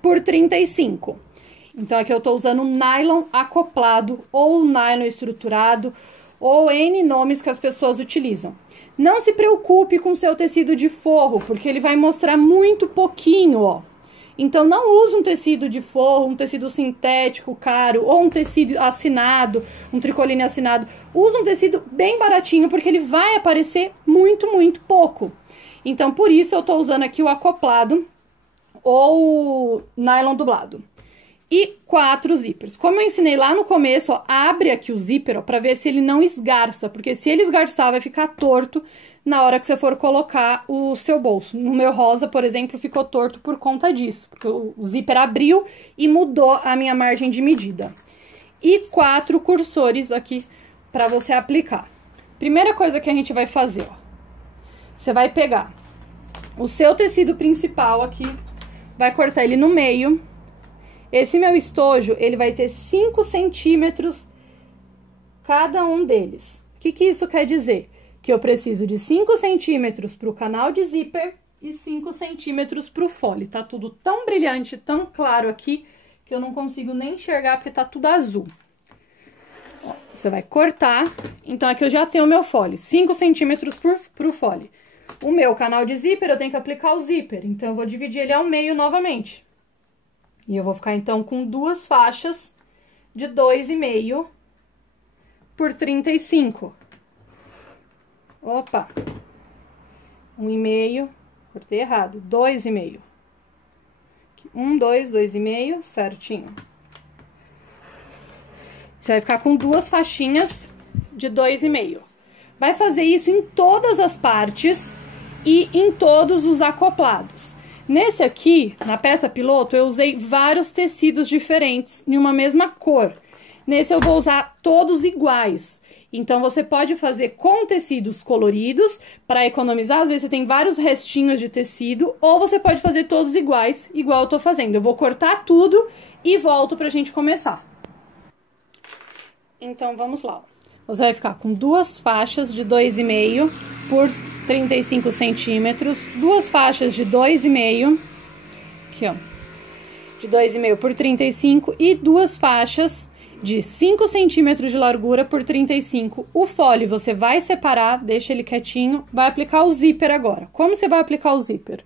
por 35. Então, aqui eu tô usando nylon acoplado, ou nylon estruturado, ou N nomes que as pessoas utilizam. Não se preocupe com o seu tecido de forro, porque ele vai mostrar muito pouquinho, ó. Então, não use um tecido de forro, um tecido sintético caro, ou um tecido assinado, um tricoline assinado. Use um tecido bem baratinho, porque ele vai aparecer muito, muito pouco. Então, por isso, eu tô usando aqui o acoplado, ou o nylon dublado. E 4 zíperes. Como eu ensinei lá no começo, ó, abre aqui o zíper, ó, pra ver se ele não esgarça, porque se ele esgarçar, vai ficar torto na hora que você for colocar o seu bolso. No meu rosa, por exemplo, ficou torto por conta disso, porque o zíper abriu e mudou a minha margem de medida. E 4 cursores aqui pra você aplicar. Primeira coisa que a gente vai fazer, ó, você vai pegar o seu tecido principal aqui, vai cortar ele no meio. Esse meu estojo, ele vai ter 5 centímetros cada um deles. O que isso quer dizer? Que eu preciso de 5 centímetros para o canal de zíper e 5 centímetros para o fole. Tá tudo tão brilhante, tão claro aqui, que eu não consigo nem enxergar porque tá tudo azul. Ó, você vai cortar. Então, aqui eu já tenho o meu fole, 5 centímetros para o fole. O meu canal de zíper, eu tenho que aplicar o zíper. Então, eu vou dividir ele ao meio novamente. E eu vou ficar, então, com 2 faixas de 2,5 por 35. Opa! 1,5, cortei errado, 2,5. 1, 2, 2,5, certinho. Você vai ficar com 2 faixinhas de 2,5. Vai fazer isso em todas as partes e em todos os acoplados. Nesse aqui, na peça piloto, eu usei vários tecidos diferentes em uma mesma cor. Nesse eu vou usar todos iguais. Então, você pode fazer com tecidos coloridos, para economizar, às vezes você tem vários restinhos de tecido, ou você pode fazer todos iguais, igual eu tô fazendo. Eu vou cortar tudo e volto pra gente começar. Então, vamos lá. Você vai ficar com duas faixas de 2,5 por 35 centímetros, duas faixas de 2,5, aqui ó, de 2,5 por 35 e duas faixas de 5 centímetros de largura por 35. O fole você vai separar, deixa ele quietinho, vai aplicar o zíper agora. Como você vai aplicar o zíper?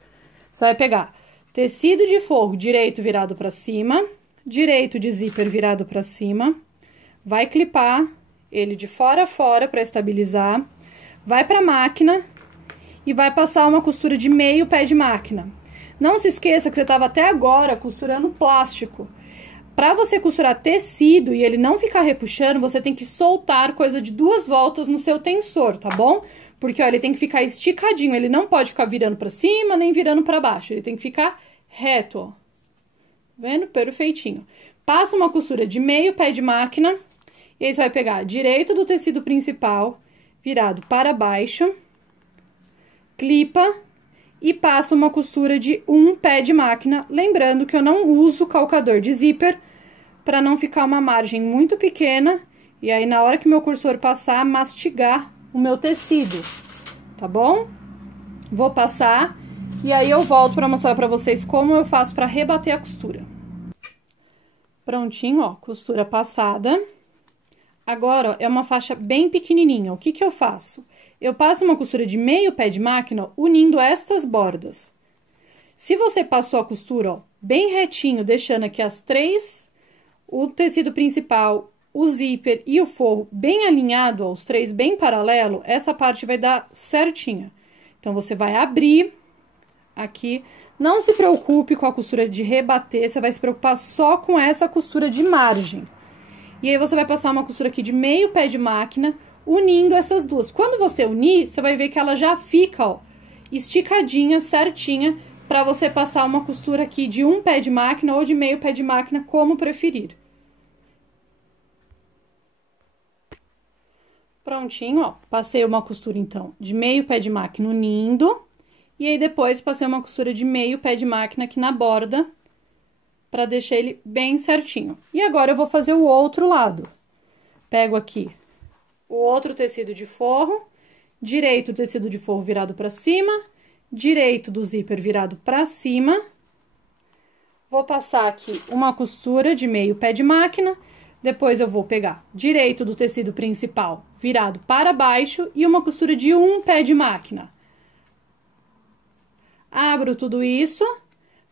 Você vai pegar tecido de forro direito virado para cima, direito de zíper virado para cima, vai clipar ele de fora a fora para estabilizar, vai para a máquina e vai passar uma costura de meio pé de máquina. Não se esqueça que você estava até agora costurando plástico. Para você costurar tecido e ele não ficar repuxando, você tem que soltar coisa de 2 voltas no seu tensor, tá bom? Porque, ó, ele tem que ficar esticadinho, ele não pode ficar virando para cima nem virando para baixo, ele tem que ficar reto, ó. Vendo? Perfeitinho. Passa uma costura de meio pé de máquina, e aí você vai pegar direito do tecido principal, virado para baixo, clipa e passa uma costura de 1 pé de máquina, lembrando que eu não uso calcador de zíper, para não ficar uma margem muito pequena, e aí na hora que meu cursor passar, mastigar o meu tecido, tá bom? Vou passar, e aí eu volto para mostrar para vocês como eu faço para rebater a costura. Prontinho, ó, costura passada. Agora, ó, é uma faixa bem pequenininha, o que que eu faço? Eu passo uma costura de meio pé de máquina unindo estas bordas. Se você passou a costura, ó, bem retinho, deixando aqui as três, o tecido principal, o zíper e o forro bem alinhado, ó, os três bem paralelo, essa parte vai dar certinha. Então, você vai abrir aqui, não se preocupe com a costura de rebater, você vai se preocupar só com essa costura de margem. E aí, você vai passar uma costura aqui de meio pé de máquina, unindo essas duas. Quando você unir, você vai ver que ela já fica, ó, esticadinha, certinha, para você passar uma costura aqui de 1 pé de máquina ou de meio pé de máquina, como preferir. Prontinho, ó, passei uma costura, então, de meio pé de máquina unindo, e aí depois passei uma costura de meio pé de máquina aqui na borda, para deixar ele bem certinho. E agora, eu vou fazer o outro lado. Pego aqui o outro tecido de forro, direito tecido de forro virado para cima, direito do zíper virado para cima. Vou passar aqui uma costura de meio pé de máquina, depois eu vou pegar direito do tecido principal virado para baixo e uma costura de 1 pé de máquina. Abro tudo isso,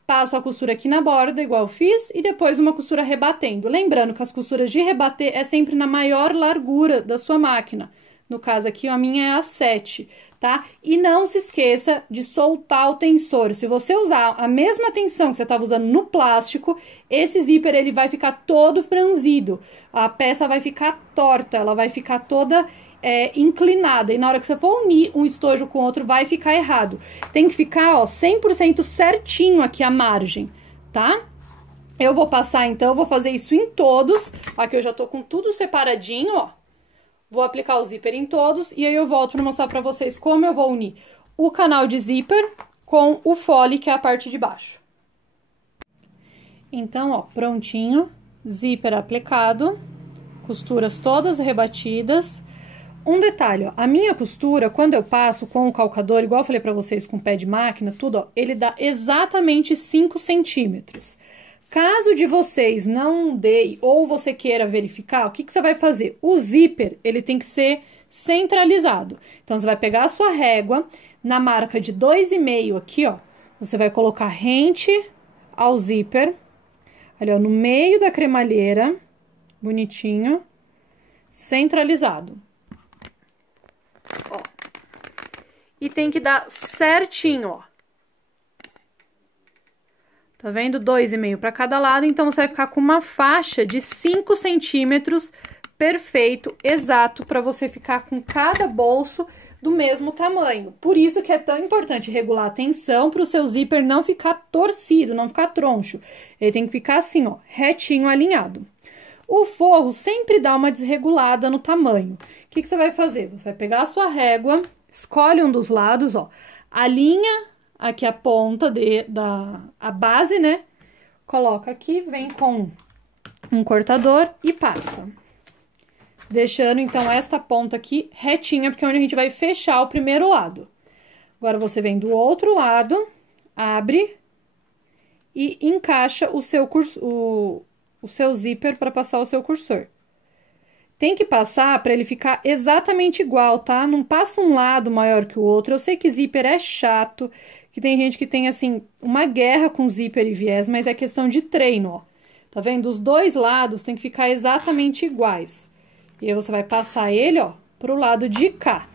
passo a costura aqui na borda, igual eu fiz, e depois uma costura rebatendo. Lembrando que as costuras de rebater é sempre na maior largura da sua máquina. No caso aqui, a minha é a 7, tá? E não se esqueça de soltar o tensor. Se você usar a mesma tensão que você estava usando no plástico, esse zíper, ele vai ficar todo franzido. A peça vai ficar torta, ela vai ficar toda inclinada. E na hora que você for unir um estojo com o outro, vai ficar errado. Tem que ficar, ó, 100% certinho aqui a margem, tá? Eu vou passar, então, eu vou fazer isso em todos. Aqui eu já tô com tudo separadinho, ó. Vou aplicar o zíper em todos e aí eu volto para mostrar para vocês como eu vou unir o canal de zíper com o fole, que é a parte de baixo. Então, ó, prontinho, zíper aplicado, costuras todas rebatidas. Um detalhe, ó, a minha costura, quando eu passo com o calcador, igual eu falei para vocês com o pé de máquina, tudo, ó, ele dá exatamente 5 centímetros. Caso de vocês não dê ou você queira verificar, o que que você vai fazer? O zíper, ele tem que ser centralizado. Então, você vai pegar a sua régua, na marca de 2,5 aqui, ó, você vai colocar rente ao zíper, ali, ó, no meio da cremalheira, bonitinho, centralizado. Ó. E tem que dar certinho, ó. Tá vendo? 2,5 para cada lado, então você vai ficar com uma faixa de 5 centímetros perfeito, exato, para você ficar com cada bolso do mesmo tamanho. Por isso que é tão importante regular a tensão para o seu zíper não ficar torcido, não ficar troncho. Ele tem que ficar assim, ó, retinho, alinhado. O forro sempre dá uma desregulada no tamanho. O que você vai fazer? Você vai pegar a sua régua, escolhe um dos lados, ó, alinha aqui a ponta a base, né? Coloca aqui, vem com um cortador e passa. Deixando, então, esta ponta aqui retinha, porque é onde a gente vai fechar o primeiro lado. Agora, você vem do outro lado, abre e encaixa o seu zíper para passar o seu cursor. Tem que passar para ele ficar exatamente igual, tá? Não passa um lado maior que o outro. Eu sei que zíper é chato, que tem gente que tem, assim, uma guerra com zíper e viés, mas é questão de treino, ó. Tá vendo? Os dois lados tem que ficar exatamente iguais. E aí, você vai passar ele, ó, pro lado de cá.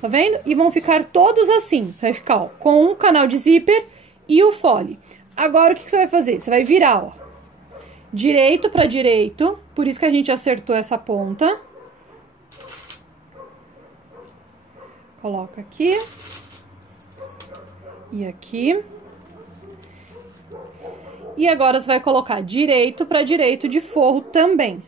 Tá vendo? E vão ficar todos assim. Você vai ficar, ó, com um canal de zíper e o fole. Agora, o que você vai fazer? Você vai virar, ó, direito para direito. Por isso que a gente acertou essa ponta. Coloca aqui. E aqui. E agora, você vai colocar direito para direito de forro também.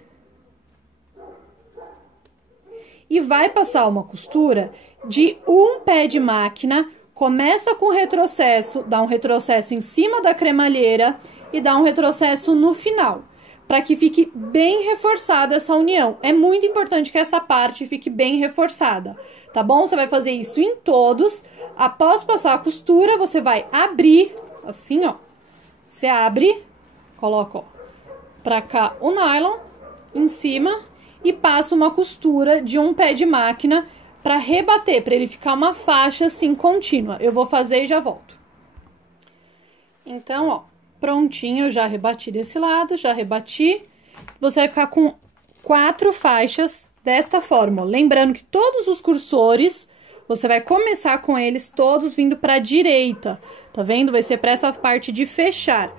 E vai passar uma costura de um pé de máquina, começa com retrocesso, dá um retrocesso em cima da cremalheira e dá um retrocesso no final, para que fique bem reforçada essa união. É muito importante que essa parte fique bem reforçada, tá bom? Você vai fazer isso em todos. Após passar a costura, você vai abrir, assim, ó. Você abre, coloca, ó, pra cá o nylon em cima e passa uma costura de um pé de máquina para rebater, para ele ficar uma faixa assim contínua. Eu vou fazer e já volto. Então, ó, prontinho, eu já rebati desse lado, já rebati. Você vai ficar com 4 faixas desta forma, ó. Lembrando que todos os cursores, você vai começar com eles todos vindo para a direita, tá vendo? Vai ser para essa parte de fechar.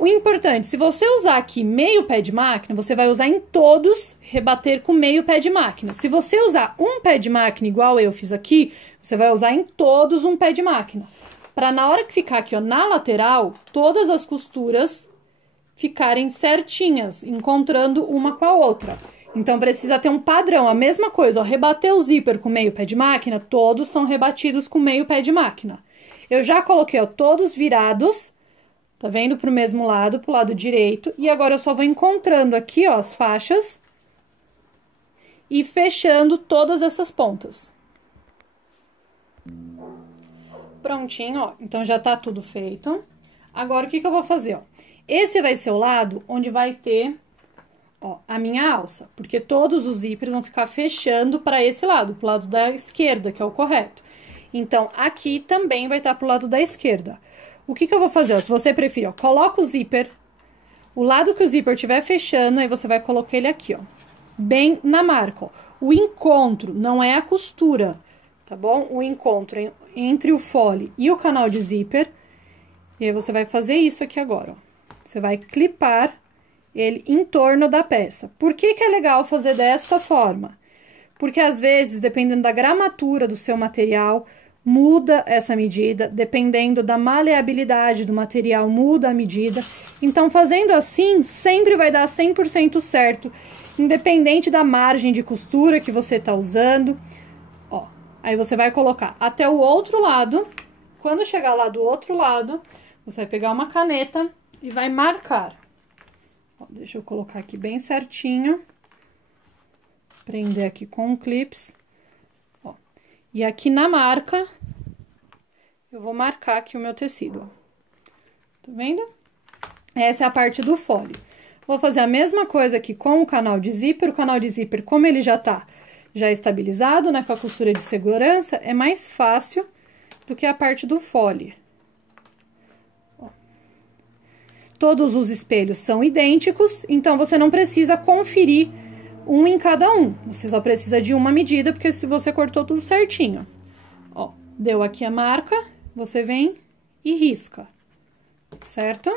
O importante, se você usar aqui meio pé de máquina, você vai usar em todos, rebater com meio pé de máquina. Se você usar um pé de máquina, igual eu fiz aqui, você vai usar em todos um pé de máquina. Para na hora que ficar aqui, ó, na lateral, todas as costuras ficarem certinhas, encontrando uma com a outra. Então, precisa ter um padrão, a mesma coisa, ó, rebater o zíper com meio pé de máquina, todos são rebatidos com meio pé de máquina. Eu já coloquei, ó, todos virados. Tá vendo? Pro mesmo lado, pro lado direito. E agora eu só vou encontrando aqui, ó, as faixas. E fechando todas essas pontas. Prontinho, ó. Então, já tá tudo feito. Agora, o que que eu vou fazer, ó? Esse vai ser o lado onde vai ter, ó, a minha alça. Porque todos os zíperes vão ficar fechando para esse lado, pro lado da esquerda, que é o correto. Então, aqui também vai estar pro lado da esquerda. O que que eu vou fazer? Ó, se você preferir, ó, coloca o zíper, o lado que o zíper estiver fechando, aí você vai colocar ele aqui, ó, bem na marca, ó. O encontro não é a costura, tá bom? O encontro entre o fole e o canal de zíper, e aí você vai fazer isso aqui agora, ó. Você vai clipar ele em torno da peça. Por que que é legal fazer dessa forma? Porque às vezes, dependendo da gramatura do seu material, muda essa medida, dependendo da maleabilidade do material, muda a medida. Então, fazendo assim, sempre vai dar 100% certo, independente da margem de costura que você tá usando. Ó, aí você vai colocar até o outro lado. Quando chegar lá do outro lado, você vai pegar uma caneta e vai marcar. Ó, deixa eu colocar aqui bem certinho. Prender aqui com clips. Ó, e aqui na marca, eu vou marcar aqui o meu tecido, ó. Tá vendo? Essa é a parte do fole. Vou fazer a mesma coisa aqui com o canal de zíper. O canal de zíper, como ele já tá estabilizado, né, com a costura de segurança, é mais fácil do que a parte do fole. Ó. Todos os espelhos são idênticos, então você não precisa conferir um em cada um. Você só precisa de uma medida, porque se você cortou tudo certinho. Ó, deu aqui a marca, você vem e risca, certo?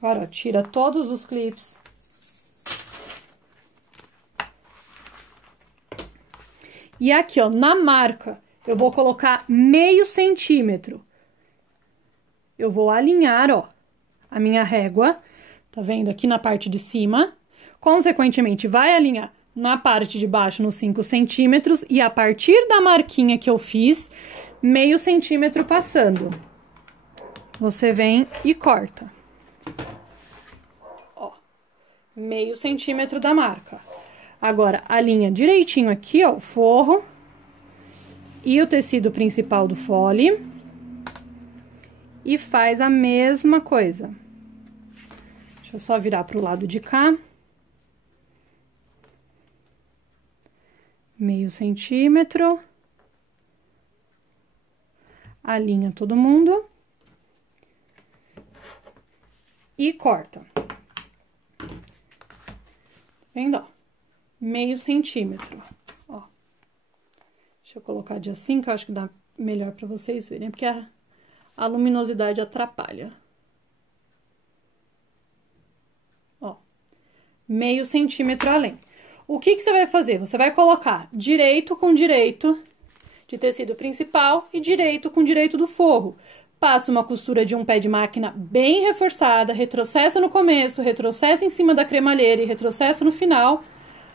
Agora, ó, tira todos os clips. E aqui, ó, na marca, eu vou colocar meio centímetro. Eu vou alinhar, ó, a minha régua tá vendo? Aqui na parte de cima. Consequentemente, vai alinhar na parte de baixo nos 5 centímetros e a partir da marquinha que eu fiz, meio centímetro passando. Você vem e corta. Ó, meio centímetro da marca. Agora, alinha direitinho aqui, ó, o forro e o tecido principal do fole. E faz a mesma coisa. Deixa eu só virar pro lado de cá. Meio centímetro. Alinha todo mundo. E corta. Tá vendo, ó? Meio centímetro, ó. Deixa eu colocar de assim, que eu acho que dá melhor pra vocês verem, porque a luminosidade atrapalha. Ó, meio centímetro além. O que que você vai fazer? Você vai colocar direito com direito de tecido principal e direito com direito do forro. Passa uma costura de um pé de máquina bem reforçada, retrocesso no começo, retrocesso em cima da cremalheira e retrocesso no final,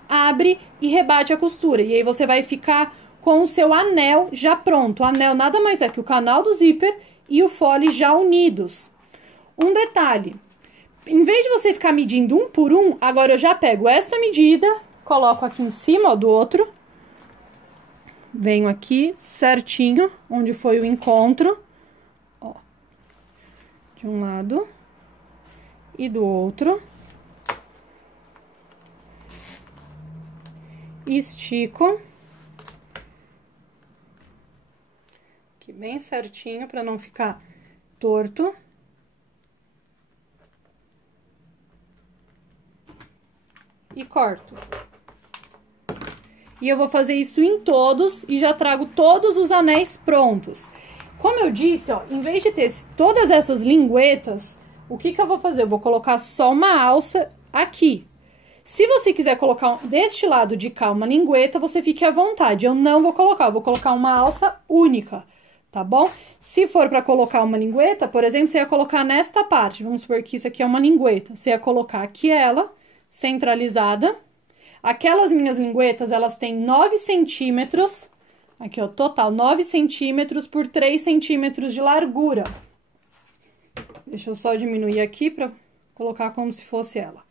abre e rebate a costura. E aí você vai ficar com o seu anel já pronto. O anel nada mais é que o canal do zíper e o fole já unidos. Um detalhe, em vez de você ficar medindo um por um, agora eu já pego essa medida, coloco aqui em cima, ó, do outro. Venho aqui certinho, onde foi o encontro, ó, de um lado e do outro. Estico. Aqui bem certinho, pra não ficar torto. E corto. E eu vou fazer isso em todos e já trago todos os anéis prontos. Como eu disse, ó, em vez de ter todas essas linguetas, o que que eu vou fazer? Eu vou colocar só uma alça aqui. Se você quiser colocar deste lado de cá uma lingueta, você fique à vontade. Eu não vou colocar, eu vou colocar uma alça única, tá bom? Se for para colocar uma lingueta, por exemplo, você ia colocar nesta parte. Vamos supor que isso aqui é uma lingueta. Você ia colocar aqui ela, centralizada. Aquelas minhas linguetas, elas têm 9 centímetros, aqui ó, total 9 centímetros por 3 centímetros de largura. Deixa eu só diminuir aqui pra colocar como se fosse ela,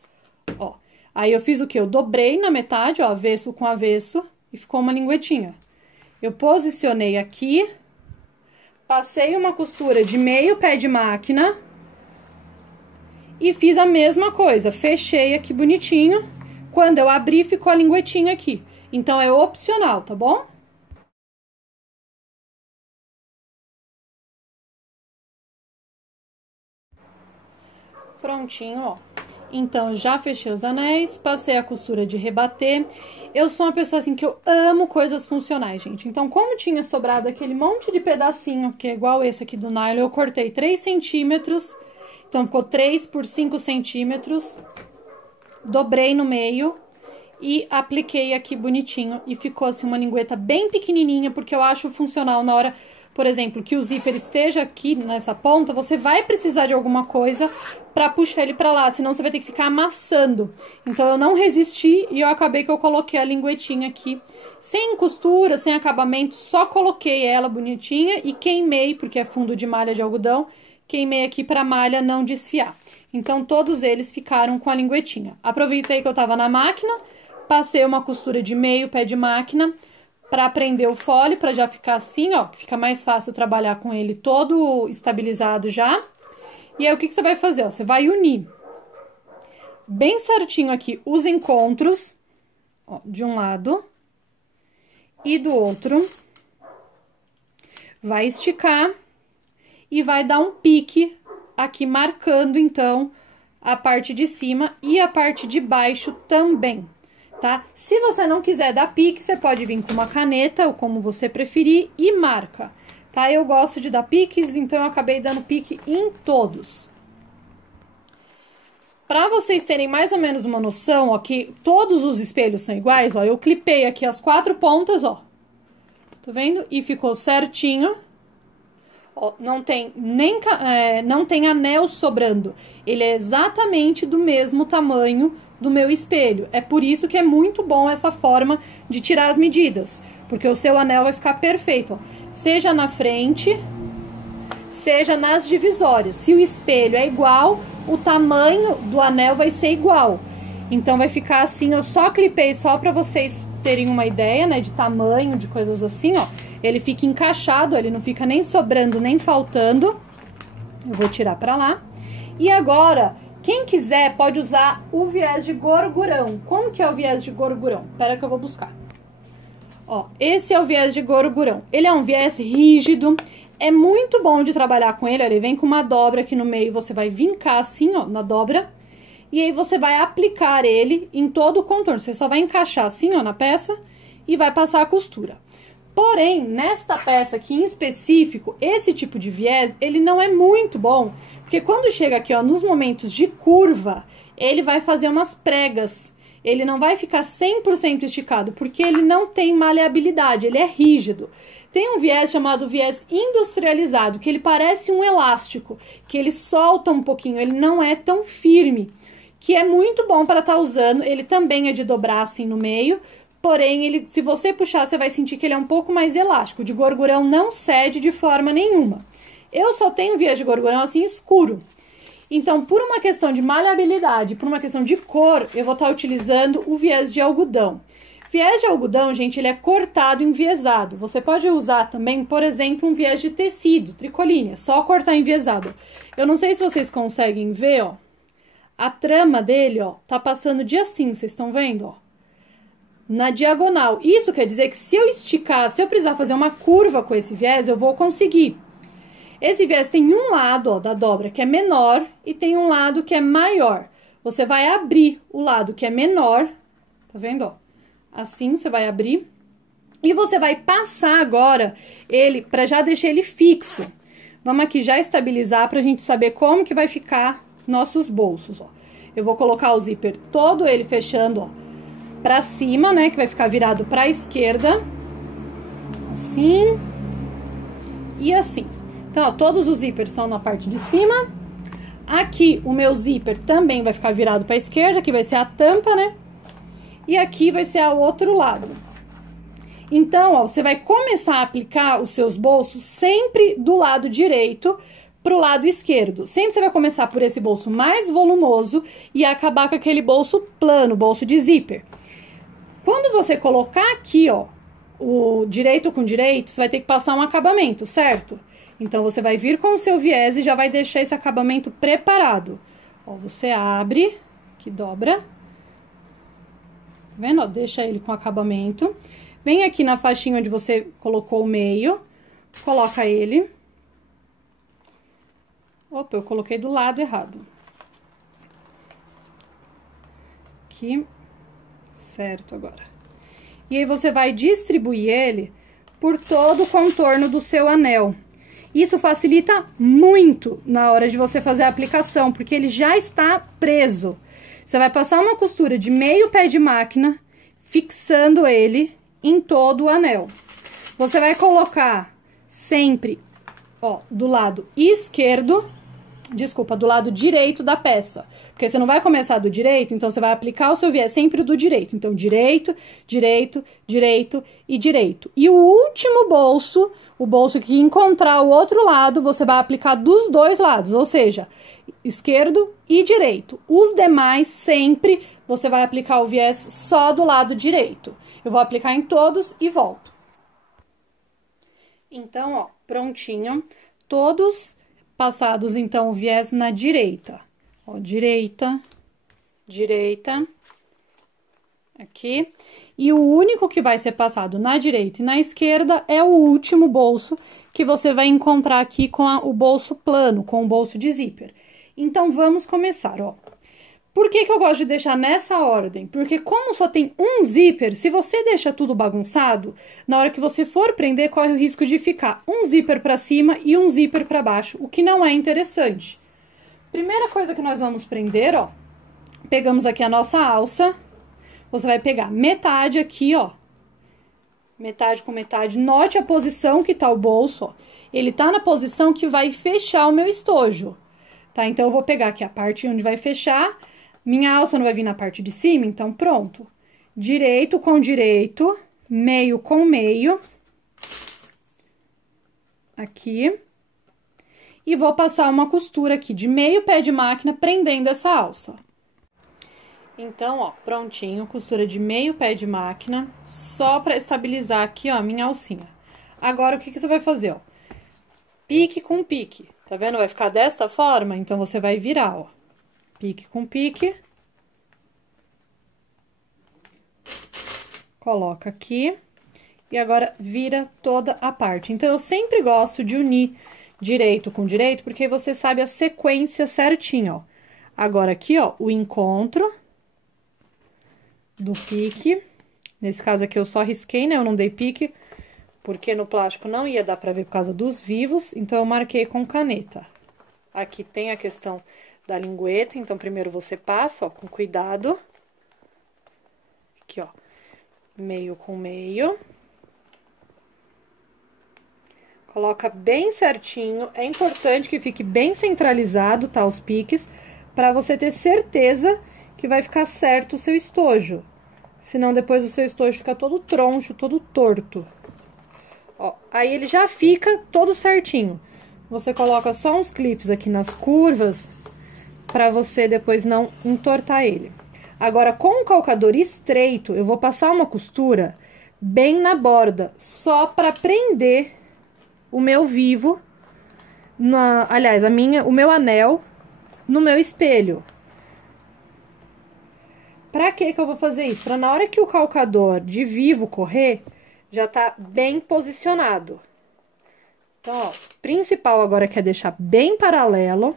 ó. Aí eu fiz o que? Eu dobrei na metade, ó, avesso com avesso, e ficou uma linguetinha. Eu posicionei aqui, passei uma costura de meio pé de máquina, e fiz a mesma coisa, fechei aqui bonitinho. Quando eu abri, ficou a linguetinha aqui. Então, é opcional, tá bom? Prontinho, ó. Então, já fechei os anéis, passei a costura de rebater. Eu sou uma pessoa, assim, que eu amo coisas funcionais, gente. Então, como tinha sobrado aquele monte de pedacinho, que é igual esse aqui do nylon, eu cortei 3 centímetros. Então, ficou 3 por 5 centímetros. Dobrei no meio e apliquei aqui bonitinho. E ficou assim uma lingueta bem pequenininha, porque eu acho funcional na hora, por exemplo, que o zíper esteja aqui nessa ponta, você vai precisar de alguma coisa pra puxar ele pra lá, senão você vai ter que ficar amassando. Então, eu não resisti e eu acabei que eu coloquei a linguetinha aqui, sem costura, sem acabamento, só coloquei ela bonitinha e queimei, porque é fundo de malha de algodão, queimei aqui pra malha não desfiar. Então, todos eles ficaram com a linguetinha. Aproveitei que eu tava na máquina, passei uma costura de meio pé de máquina pra prender o fole, pra já ficar assim, ó, que fica mais fácil trabalhar com ele todo estabilizado já. E aí, o que que você vai fazer, ó? Você vai unir bem certinho aqui os encontros, ó, de um lado e do outro. Vai esticar e vai dar um pique aqui marcando, então, a parte de cima e a parte de baixo também, tá? Se você não quiser dar pique, você pode vir com uma caneta, ou como você preferir, e marca, tá? Eu gosto de dar piques, então eu acabei dando pique em todos. Pra vocês terem mais ou menos uma noção, ó, que todos os espelhos são iguais, ó, eu clipei aqui as 4 pontas, ó. Tá vendo? E ficou certinho. Ó, não tem não tem anel sobrando. Ele é exatamente do mesmo tamanho do meu espelho. É por isso que é muito bom essa forma de tirar as medidas, porque o seu anel vai ficar perfeito, ó. Seja na frente, seja nas divisórias. Se o espelho é igual, o tamanho do anel vai ser igual. Então vai ficar assim, eu só clipei só para vocês terem uma ideia, né, de tamanho, de coisas assim, ó. Ele fica encaixado, ele não fica nem sobrando, nem faltando. Eu vou tirar pra lá. E agora, quem quiser pode usar o viés de gorgurão. Como que é o viés de gorgurão? Espera que eu vou buscar. Ó, esse é o viés de gorgurão. Ele é um viés rígido, é muito bom de trabalhar com ele. Ó, ele vem com uma dobra aqui no meio, você vai vincar assim, ó, na dobra. E aí você vai aplicar ele em todo o contorno. Você só vai encaixar assim, ó, na peça e vai passar a costura. Porém, nesta peça aqui em específico, esse tipo de viés, ele não é muito bom, porque quando chega aqui, ó, nos momentos de curva, ele vai fazer umas pregas. Ele não vai ficar 100% esticado, porque ele não tem maleabilidade, ele é rígido. Tem um viés chamado viés industrializado, que ele parece um elástico, que ele solta um pouquinho, ele não é tão firme, que é muito bom para estar usando. Ele também é de dobrar assim no meio, porém, ele, se você puxar, você vai sentir que ele é um pouco mais elástico. O de gorgurão não cede de forma nenhuma. Eu só tenho viés de gorgurão assim escuro. Então, por uma questão de maleabilidade, por uma questão de cor, eu vou estar utilizando o viés de algodão. Viés de algodão, gente, ele é cortado enviesado. Você pode usar também, por exemplo, um viés de tecido, tricoline, só cortar enviesado. Eu não sei se vocês conseguem ver, ó. A trama dele, ó, tá passando de assim, vocês estão vendo, ó? Na diagonal. Isso quer dizer que se eu esticar, se eu precisar fazer uma curva com esse viés, eu vou conseguir. Esse viés tem um lado, ó, da dobra que é menor e tem um lado que é maior. Você vai abrir o lado que é menor, tá vendo, ó? Assim, você vai abrir. E você vai passar agora ele, pra já deixar ele fixo. Vamos aqui já estabilizar pra gente saber como que vai ficar nossos bolsos, ó. Eu vou colocar o zíper todo ele fechando, ó, pra cima, né, que vai ficar virado pra esquerda, assim, e assim. Então, ó, todos os zíperes estão na parte de cima. Aqui, o meu zíper também vai ficar virado pra esquerda, que vai ser a tampa, né, e aqui vai ser o outro lado. Então, ó, você vai começar a aplicar os seus bolsos sempre do lado direito pro lado esquerdo. Sempre você vai começar por esse bolso mais volumoso e acabar com aquele bolso plano, bolso de zíper. Quando você colocar aqui, ó, o direito com direito, você vai ter que passar um acabamento, certo? Então, você vai vir com o seu viés e já vai deixar esse acabamento preparado. Ó, você abre, que dobra. Tá vendo? Ó, deixa ele com acabamento. Vem aqui na faixinha onde você colocou o meio, coloca ele. Opa, eu coloquei do lado errado. Aqui. Certo, agora. E aí, você vai distribuir ele por todo o contorno do seu anel. Isso facilita muito na hora de você fazer a aplicação, porque ele já está preso. Você vai passar uma costura de meio pé de máquina, fixando ele em todo o anel. Você vai colocar sempre, ó, do lado esquerdo, desculpa, do lado direito da peça. Porque você não vai começar do direito, então você vai aplicar o seu viés sempre do direito. Então, direito, direito, direito e direito. E o último bolso, o bolso que encontrar o outro lado, você vai aplicar dos dois lados, ou seja, esquerdo e direito. Os demais, sempre, você vai aplicar o viés só do lado direito. Eu vou aplicar em todos e volto. Então, ó, prontinho. Todos passados, então, o viés na direita. Ó, direita, direita, aqui. E o único que vai ser passado na direita e na esquerda é o último bolso que você vai encontrar aqui com o bolso plano, com o bolso de zíper. Então, vamos começar, ó. Por que que eu gosto de deixar nessa ordem? Porque como só tem um zíper, se você deixa tudo bagunçado, na hora que você for prender, corre o risco de ficar um zíper pra cima e um zíper pra baixo, o que não é interessante. Primeira coisa que nós vamos prender, ó, pegamos aqui a nossa alça, você vai pegar metade aqui, ó, metade com metade, note a posição que tá o bolso, ó, ele tá na posição que vai fechar o meu estojo, tá? Então, eu vou pegar aqui a parte onde vai fechar, minha alça não vai vir na parte de cima, então, pronto. Direito com direito, meio com meio, aqui, e vou passar uma costura aqui de meio pé de máquina prendendo essa alça. Então, ó, prontinho, costura de meio pé de máquina, só pra estabilizar aqui, ó, a minha alcinha. Agora, o que que você vai fazer, ó? Pique com pique, tá vendo? Vai ficar desta forma, então você vai virar, ó. Pique com pique. Coloca aqui. E agora, vira toda a parte. Então, eu sempre gosto de unir direito com direito, porque você sabe a sequência certinha, ó. Agora, aqui, ó, o encontro do pique. Nesse caso aqui, eu só risquei, né? Eu não dei pique, porque no plástico não ia dar pra ver por causa dos vivos, então eu marquei com caneta. Aqui tem a questão da lingueta, então primeiro você passa, ó, com cuidado. Aqui, ó, meio com meio. Coloca bem certinho, é importante que fique bem centralizado, tá, os piques, pra você ter certeza que vai ficar certo o seu estojo. Senão depois o seu estojo fica todo troncho, todo torto. Ó, aí ele já fica todo certinho. Você coloca só uns clipes aqui nas curvas, pra você depois não entortar ele. Agora, com o calcador estreito, eu vou passar uma costura bem na borda, só pra prender o meu vivo, aliás, o meu anel no meu espelho. Pra que eu vou fazer isso? Pra na hora que o calcador de vivo correr, já tá bem posicionado. Então, ó, o principal agora é deixar bem paralelo.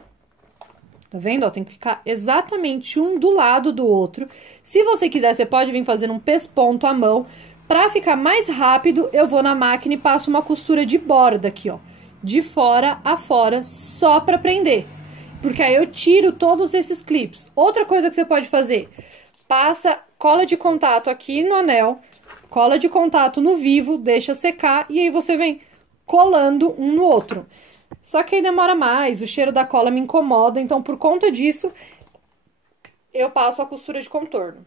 Tá vendo? Ó, tem que ficar exatamente um do lado do outro. Se você quiser, você pode vir fazendo um pesponto à mão. Pra ficar mais rápido, eu vou na máquina e passo uma costura de borda aqui, ó. De fora a fora, só pra prender. Porque aí eu tiro todos esses clips. Outra coisa que você pode fazer, passa cola de contato aqui no anel, cola de contato no vivo, deixa secar e aí você vem colando um no outro. Só que aí demora mais, o cheiro da cola me incomoda, então por conta disso, eu passo a costura de contorno.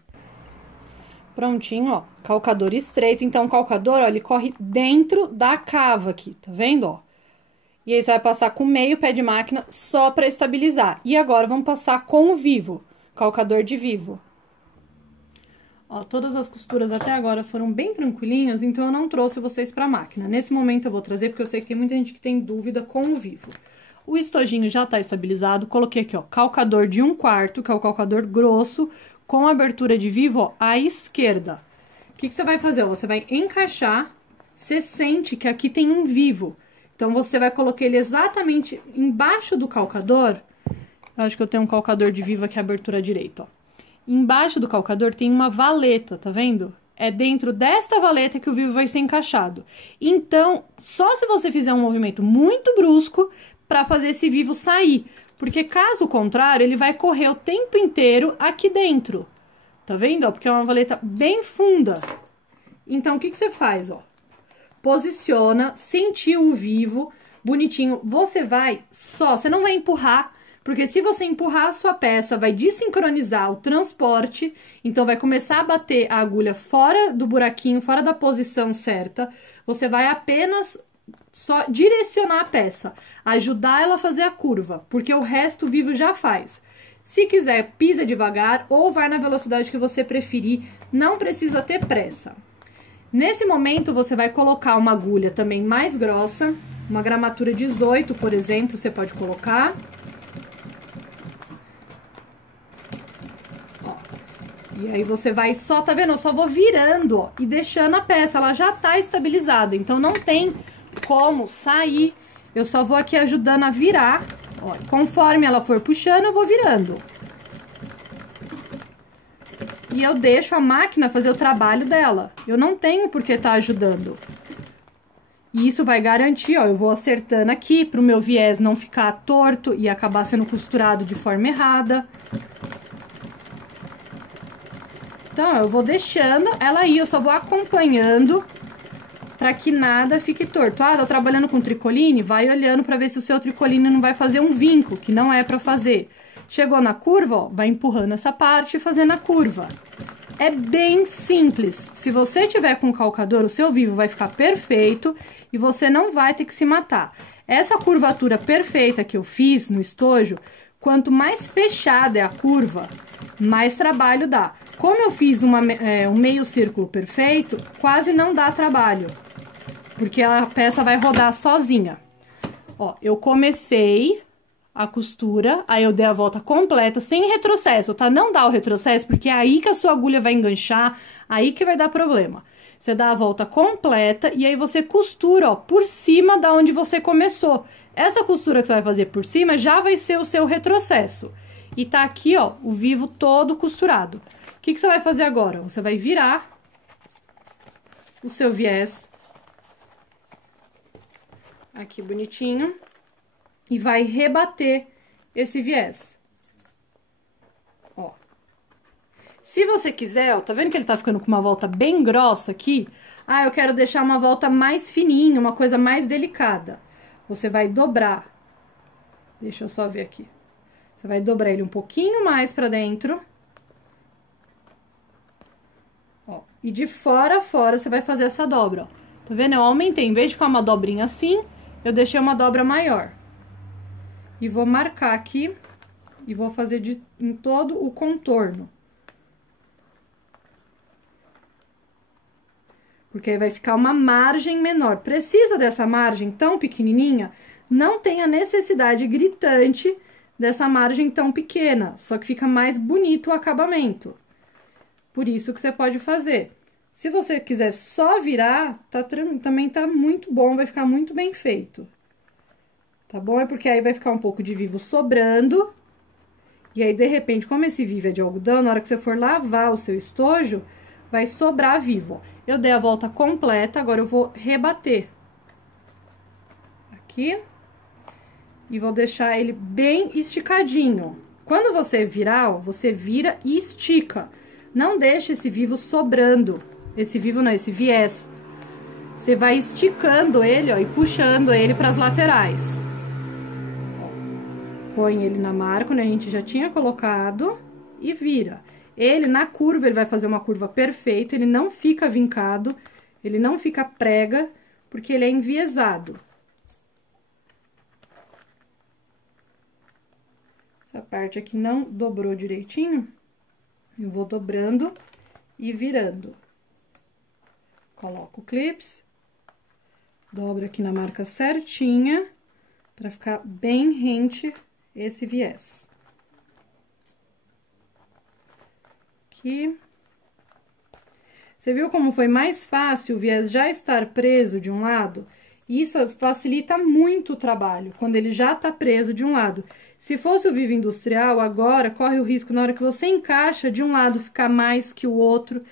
Prontinho, ó, calcador estreito. Então, o calcador, ó, ele corre dentro da cava aqui, tá vendo, ó? E aí, você vai passar com meio pé de máquina só pra estabilizar. E agora, vamos passar com o vivo, calcador de vivo. Ó, todas as costuras até agora foram bem tranquilinhas, então eu não trouxe vocês pra máquina. Nesse momento eu vou trazer, porque eu sei que tem muita gente que tem dúvida com o vivo. O estojinho já tá estabilizado, coloquei aqui, ó, calcador de 1/4, que é o calcador grosso, com abertura de vivo, ó, à esquerda. O que você vai fazer? Ó, você vai encaixar, você sente que aqui tem um vivo. Então, você vai colocar ele exatamente embaixo do calcador. Eu acho que eu tenho um calcador de vivo aqui, abertura direita, ó. Embaixo do calcador tem uma valeta, tá vendo? É dentro desta valeta que o vivo vai ser encaixado. Então, só se você fizer um movimento muito brusco para fazer esse vivo sair. Porque caso contrário, ele vai correr o tempo inteiro aqui dentro. Tá vendo? Ó, porque é uma valeta bem funda. Então, o que você faz, ó? Posiciona, sentiu o vivo, bonitinho. Você não vai empurrar, porque se você empurrar a sua peça, vai desincronizar o transporte, então vai começar a bater a agulha fora do buraquinho, fora da posição certa. Você vai apenas só direcionar a peça, ajudar ela a fazer a curva, porque o resto o vivo já faz. Se quiser, pisa devagar ou vai na velocidade que você preferir, não precisa ter pressa. Nesse momento, você vai colocar uma agulha também mais grossa, uma gramatura 18, por exemplo, você pode colocar. Ó. E aí, você vai só, tá vendo? Eu só vou virando, ó, e deixando a peça, ela já tá estabilizada, então não tem como sair, eu só vou aqui ajudando a virar, ó, conforme ela for puxando, eu vou virando. E eu deixo a máquina fazer o trabalho dela, eu não tenho por que tá ajudando. E isso vai garantir, ó, eu vou acertando aqui, pro meu viés não ficar torto e acabar sendo costurado de forma errada. Então, eu vou deixando ela aí, eu só vou acompanhando para que nada fique torto. Ah, tá trabalhando com tricoline? Vai olhando para ver se o seu tricoline não vai fazer um vinco, que não é para fazer. Chegou na curva, ó, vai empurrando essa parte e fazendo a curva. É bem simples. Se você tiver com calcador, o seu vivo vai ficar perfeito e você não vai ter que se matar. Essa curvatura perfeita que eu fiz no estojo, quanto mais fechada é a curva, mais trabalho dá. Como eu fiz um meio círculo perfeito, quase não dá trabalho, porque a peça vai rodar sozinha. Ó, eu comecei a costura, aí eu dei a volta completa, sem retrocesso, tá? Não dá o retrocesso, porque é aí que a sua agulha vai enganchar, aí que vai dar problema. Você dá a volta completa e aí você costura, ó, por cima da onde você começou. Essa costura que você vai fazer por cima já vai ser o seu retrocesso. E tá aqui, ó, o vivo todo costurado. O que você vai fazer agora? Você vai virar o seu viés aqui bonitinho e vai rebater esse viés. Ó. Se você quiser, ó, tá vendo que ele tá ficando com uma volta bem grossa aqui? Ah, eu quero deixar uma volta mais fininha, uma coisa mais delicada. Você vai dobrar. Deixa eu só ver aqui. Você vai dobrar ele um pouquinho mais pra dentro. Ó, e de fora a fora você vai fazer essa dobra, ó. Tá vendo? Eu aumentei. Em vez de ficar uma dobrinha assim, eu deixei uma dobra maior. E vou marcar aqui e vou fazer em todo o contorno. Porque aí vai ficar uma margem menor. Precisa dessa margem tão pequenininha? Não tem a necessidade gritante dessa margem tão pequena, só que fica mais bonito o acabamento. Por isso que você pode fazer. Se você quiser só virar, também tá muito bom, vai ficar muito bem feito. Tá bom? É porque aí vai ficar um pouco de vivo sobrando. E aí, de repente, como esse vivo é de algodão, na hora que você for lavar o seu estojo, vai sobrar vivo. Eu dei a volta completa, agora eu vou rebater. Aqui. E vou deixar ele bem esticadinho. Quando você virar, ó, você vira e estica. Não deixe esse vivo sobrando. Esse vivo não, esse viés. Você vai esticando ele, ó, e puxando ele para as laterais. Põe ele na marca, onde a gente já tinha colocado, e vira. Ele, na curva, ele vai fazer uma curva perfeita, ele não fica vincado, ele não fica prega, porque ele é enviesado. Essa parte aqui não dobrou direitinho, eu vou dobrando e virando. Coloco o clips, dobro aqui na marca certinha, pra ficar bem rente esse viés. Aqui. Você viu como foi mais fácil o viés já estar preso de um lado? Isso facilita muito o trabalho, quando ele já tá preso de um lado. Se fosse o vivo industrial, agora corre o risco, na hora que você encaixa, de um lado ficar mais que o outro,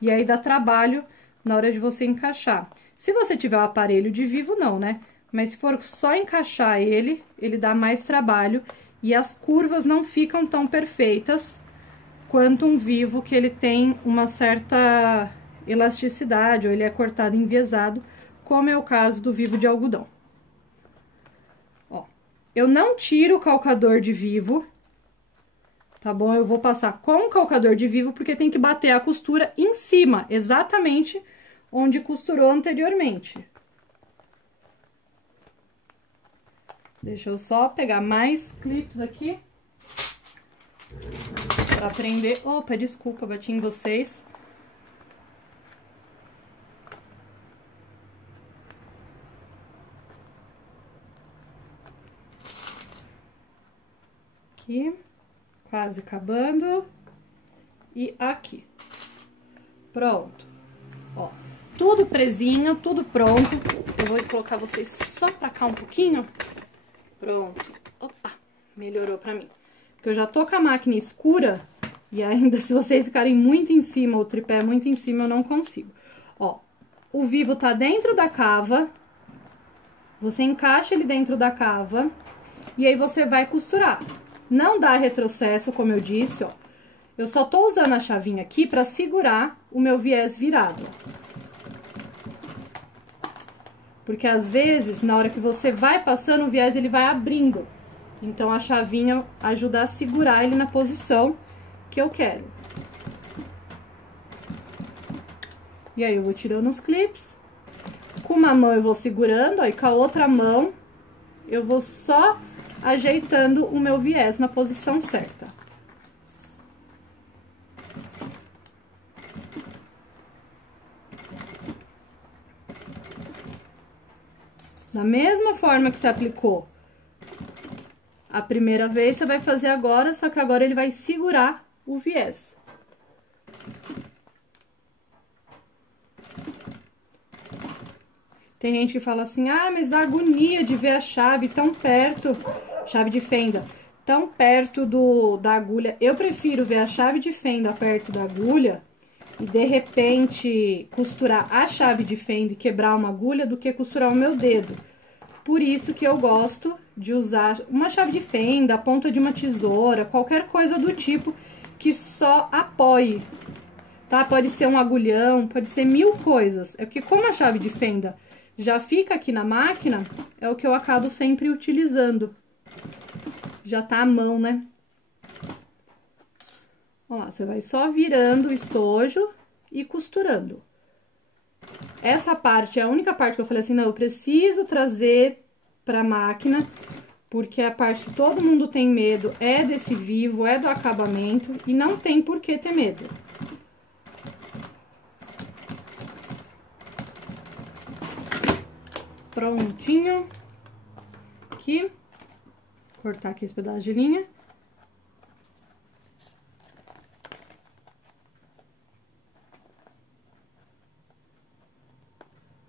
e aí dá trabalho na hora de você encaixar. Se você tiver o aparelho de vivo, não, né? Mas se for só encaixar ele dá mais trabalho e as curvas não ficam tão perfeitas quanto um vivo que ele tem uma certa elasticidade, ou ele é cortado enviesado, como é o caso do vivo de algodão. Ó, eu não tiro o calcador de vivo, tá bom? Eu vou passar com o calcador de vivo, porque tem que bater a costura em cima, exatamente onde costurou anteriormente. Deixa eu só pegar mais clips aqui pra prender. Opa, desculpa, bati em vocês. Aqui, quase acabando. E aqui. Pronto. Ó, tudo presinho, tudo pronto. Eu vou colocar vocês só pra cá um pouquinho. Pronto. Opa, melhorou pra mim. Porque eu já tô com a máquina escura e ainda se vocês ficarem muito em cima, o tripé muito em cima, eu não consigo. Ó, o vivo tá dentro da cava. Você encaixa ele dentro da cava e aí você vai costurar. Não dá retrocesso, como eu disse, ó. Eu só tô usando a chavinha aqui pra segurar o meu viés virado. porque às vezes, na hora que você vai passando, o viés ele vai abrindo. Então, a chavinha ajuda a segurar ele na posição que eu quero. E aí, eu vou tirando os clips. Com uma mão eu vou segurando, ó, e com a outra mão eu vou só ajeitando o meu viés na posição certa. Da mesma forma que você aplicou a primeira vez, você vai fazer agora, só que agora ele vai segurar o viés. Tem gente que fala assim, ah, mas dá agonia de ver a chave tão perto, chave de fenda, tão perto da agulha. Eu prefiro ver a chave de fenda perto da agulha e, de repente, costurar a chave de fenda e quebrar uma agulha do que costurar o meu dedo. Por isso que eu gosto de usar uma chave de fenda, a ponta de uma tesoura, qualquer coisa do tipo que só apoie, tá? Pode ser um agulhão, pode ser mil coisas. É porque como a chave de fenda já fica aqui na máquina, é o que eu acabo sempre utilizando. Já tá à mão, né? Olha lá, você vai só virando o estojo e costurando. Essa parte é a única parte que eu falei assim, não, eu preciso trazer pra máquina, porque a parte que todo mundo tem medo é desse vivo, é do acabamento, e não tem por que ter medo. Prontinho. Aqui. Cortar aqui esse pedaço de linha.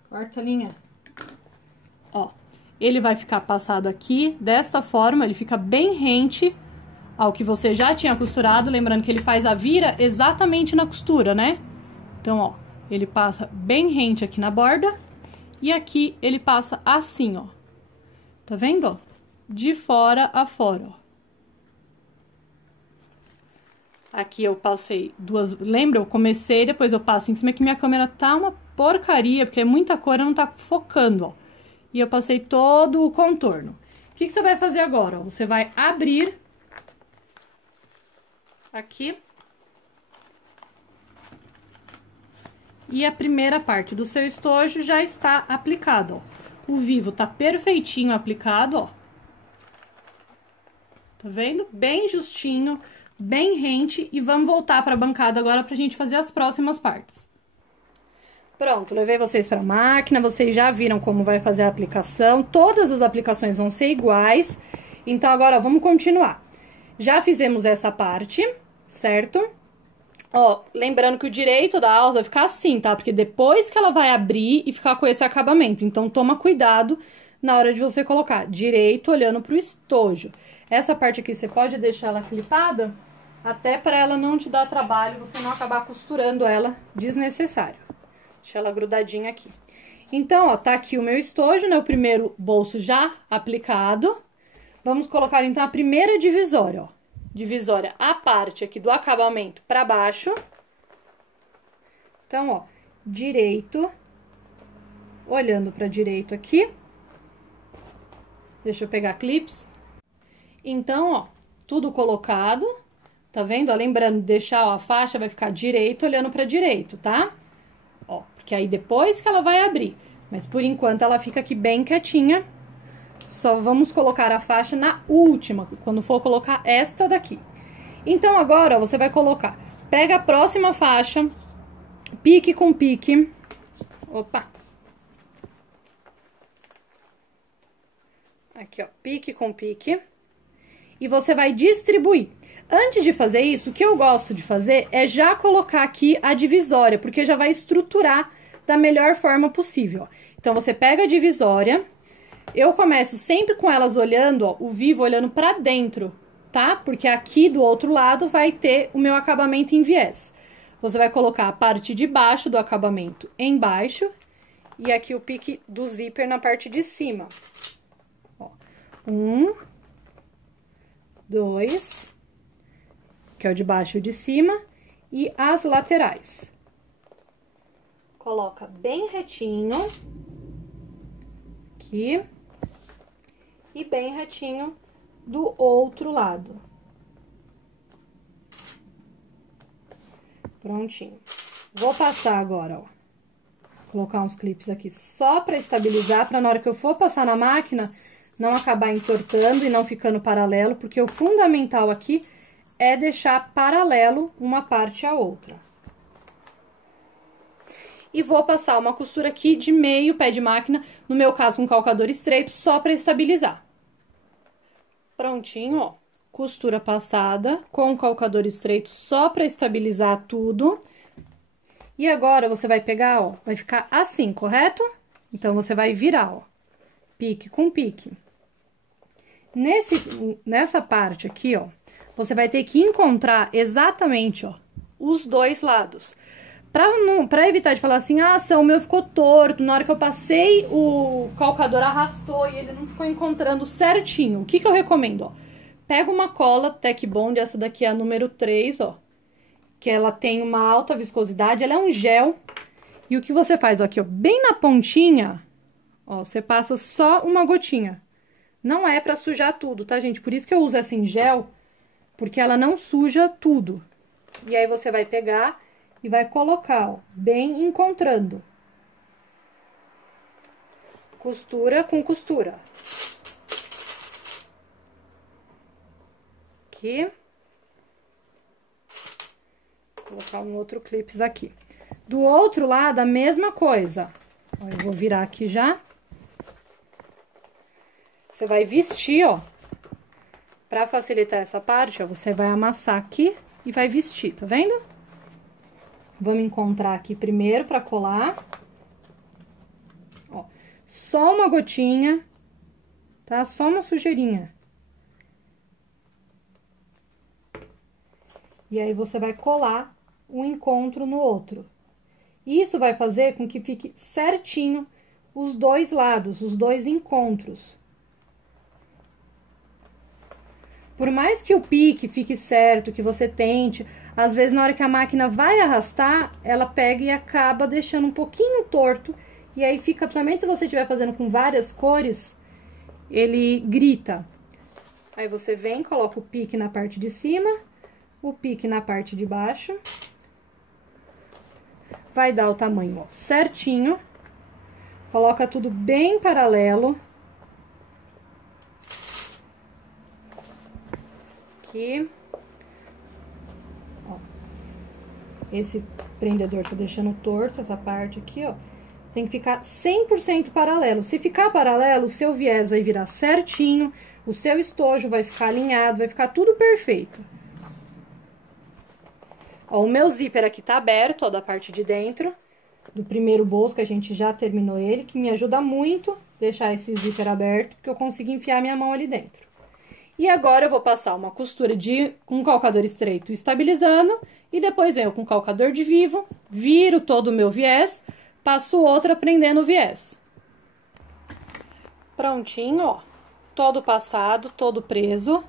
Corta a linha. Ó, ele vai ficar passado aqui, desta forma, ele fica bem rente ao que você já tinha costurado, lembrando que ele faz a vira exatamente na costura, né? Então, ó, ele passa bem rente aqui na borda e aqui ele passa assim, ó. Tá vendo, ó? De fora a fora, ó. Aqui eu passei duas... Lembra? Eu comecei, depois eu passo em cima, que minha câmera tá uma porcaria, porque é muita cor, não tá focando, ó. E eu passei todo o contorno. O que você vai fazer agora? Ó? Você vai abrir aqui. E a primeira parte do seu estojo já está aplicado, ó. O vivo tá perfeitinho aplicado, ó. Tá vendo? Bem justinho, bem rente. E vamos voltar pra bancada agora pra gente fazer as próximas partes. Pronto, levei vocês pra máquina, vocês já viram como vai fazer a aplicação. Todas as aplicações vão ser iguais. Então, agora, vamos continuar. Já fizemos essa parte, certo? Ó, lembrando que o direito da alça vai ficar assim, tá? Porque depois que ela vai abrir e ficar com esse acabamento. Então, toma cuidado na hora de você colocar direito olhando pro estojo. Essa parte aqui, você pode deixar ela clipada, até pra ela não te dar trabalho, você não acabar costurando ela desnecessário. Deixa ela grudadinha aqui. Então, ó, tá aqui o meu estojo, né? O primeiro bolso já aplicado. Vamos colocar, então, a primeira divisória, ó. Divisória, a parte aqui do acabamento pra baixo. Então, ó, direito, olhando pra direito aqui. Deixa eu pegar clips. Então, ó, tudo colocado, tá vendo? Ó, lembrando de deixar, ó, a faixa vai ficar direito, olhando pra direito, tá? Ó, porque aí depois que ela vai abrir. Mas por enquanto ela fica aqui bem quietinha. Só vamos colocar a faixa na última, quando for colocar esta daqui. Então, agora, ó, você vai colocar... Pega a próxima faixa, pique com pique. Opa! Aqui, ó, pique com pique. E você vai distribuir. Antes de fazer isso, o que eu gosto de fazer é já colocar aqui a divisória, porque já vai estruturar da melhor forma possível, ó. Então, você pega a divisória... Eu começo sempre com elas olhando, ó, o vivo olhando pra dentro, tá? Porque aqui do outro lado vai ter o meu acabamento em viés. Você vai colocar a parte de baixo do acabamento embaixo e aqui o pique do zíper na parte de cima. Ó, 1, 2, que é o de baixo e o de cima, e as laterais. Coloca bem retinho. Aqui. E bem retinho do outro lado. Prontinho. Vou passar agora, ó. Colocar uns clipes aqui só pra estabilizar, pra na hora que eu for passar na máquina, não acabar entortando e não ficando paralelo, porque o fundamental aqui é deixar paralelo uma parte à outra. E vou passar uma costura aqui de meio pé de máquina, no meu caso um calcador estreito, só pra estabilizar. Prontinho, ó. Costura passada com o calcador estreito só pra estabilizar tudo. E agora, você vai pegar, ó, vai ficar assim, correto? Então, você vai virar, ó, pique com pique. Nessa parte aqui, ó, você vai ter que encontrar exatamente, ó, os dois lados. Pra evitar de falar assim, ah, o meu ficou torto, na hora que eu passei, o calcador arrastou e ele não ficou encontrando certinho. O que eu recomendo, ó? Pega uma cola Tec Bond, essa daqui é a número 3, ó. Que ela tem uma alta viscosidade, ela é um gel. E o que você faz, ó, aqui, ó, bem na pontinha, ó, você passa só uma gotinha. Não é pra sujar tudo, tá, gente? Por isso que eu uso essa em gel, porque ela não suja tudo. E aí, você vai pegar e vai colocar, ó, bem encontrando. Costura com costura. Aqui. Vou colocar um outro clips aqui. Do outro lado, a mesma coisa. Ó, eu vou virar aqui já. Você vai vestir, ó. Pra facilitar essa parte, ó, você vai amassar aqui e vai vestir, tá vendo? Vamos encontrar aqui primeiro pra colar. Ó, só uma gotinha, tá? Só uma sujeirinha. E aí, você vai colar um encontro no outro. Isso vai fazer com que fique certinho os dois lados, os dois encontros. Por mais que o pique fique certo, que você tente, às vezes na hora que a máquina vai arrastar, ela pega e acaba deixando um pouquinho torto. E aí fica, principalmente se você estiver fazendo com várias cores, ele grita. Aí você vem, coloca o pique na parte de cima, o pique na parte de baixo. Vai dar o tamanho, ó, certinho. Coloca tudo bem paralelo. Aqui. Ó. Esse prendedor tá deixando torto, essa parte aqui, ó. Tem que ficar 100% paralelo. Se ficar paralelo, o seu viés vai virar certinho, o seu estojo vai ficar alinhado, vai ficar tudo perfeito. Ó, o meu zíper aqui tá aberto, ó, da parte de dentro, do primeiro bolso, que a gente já terminou ele, que me ajuda muito deixar esse zíper aberto, porque eu consigo enfiar minha mão ali dentro. E agora, eu vou passar uma costura com calcador estreito estabilizando, e depois venho com calcador de vivo, viro todo o meu viés, passo outra prendendo o viés. Prontinho, ó, todo passado, todo preso.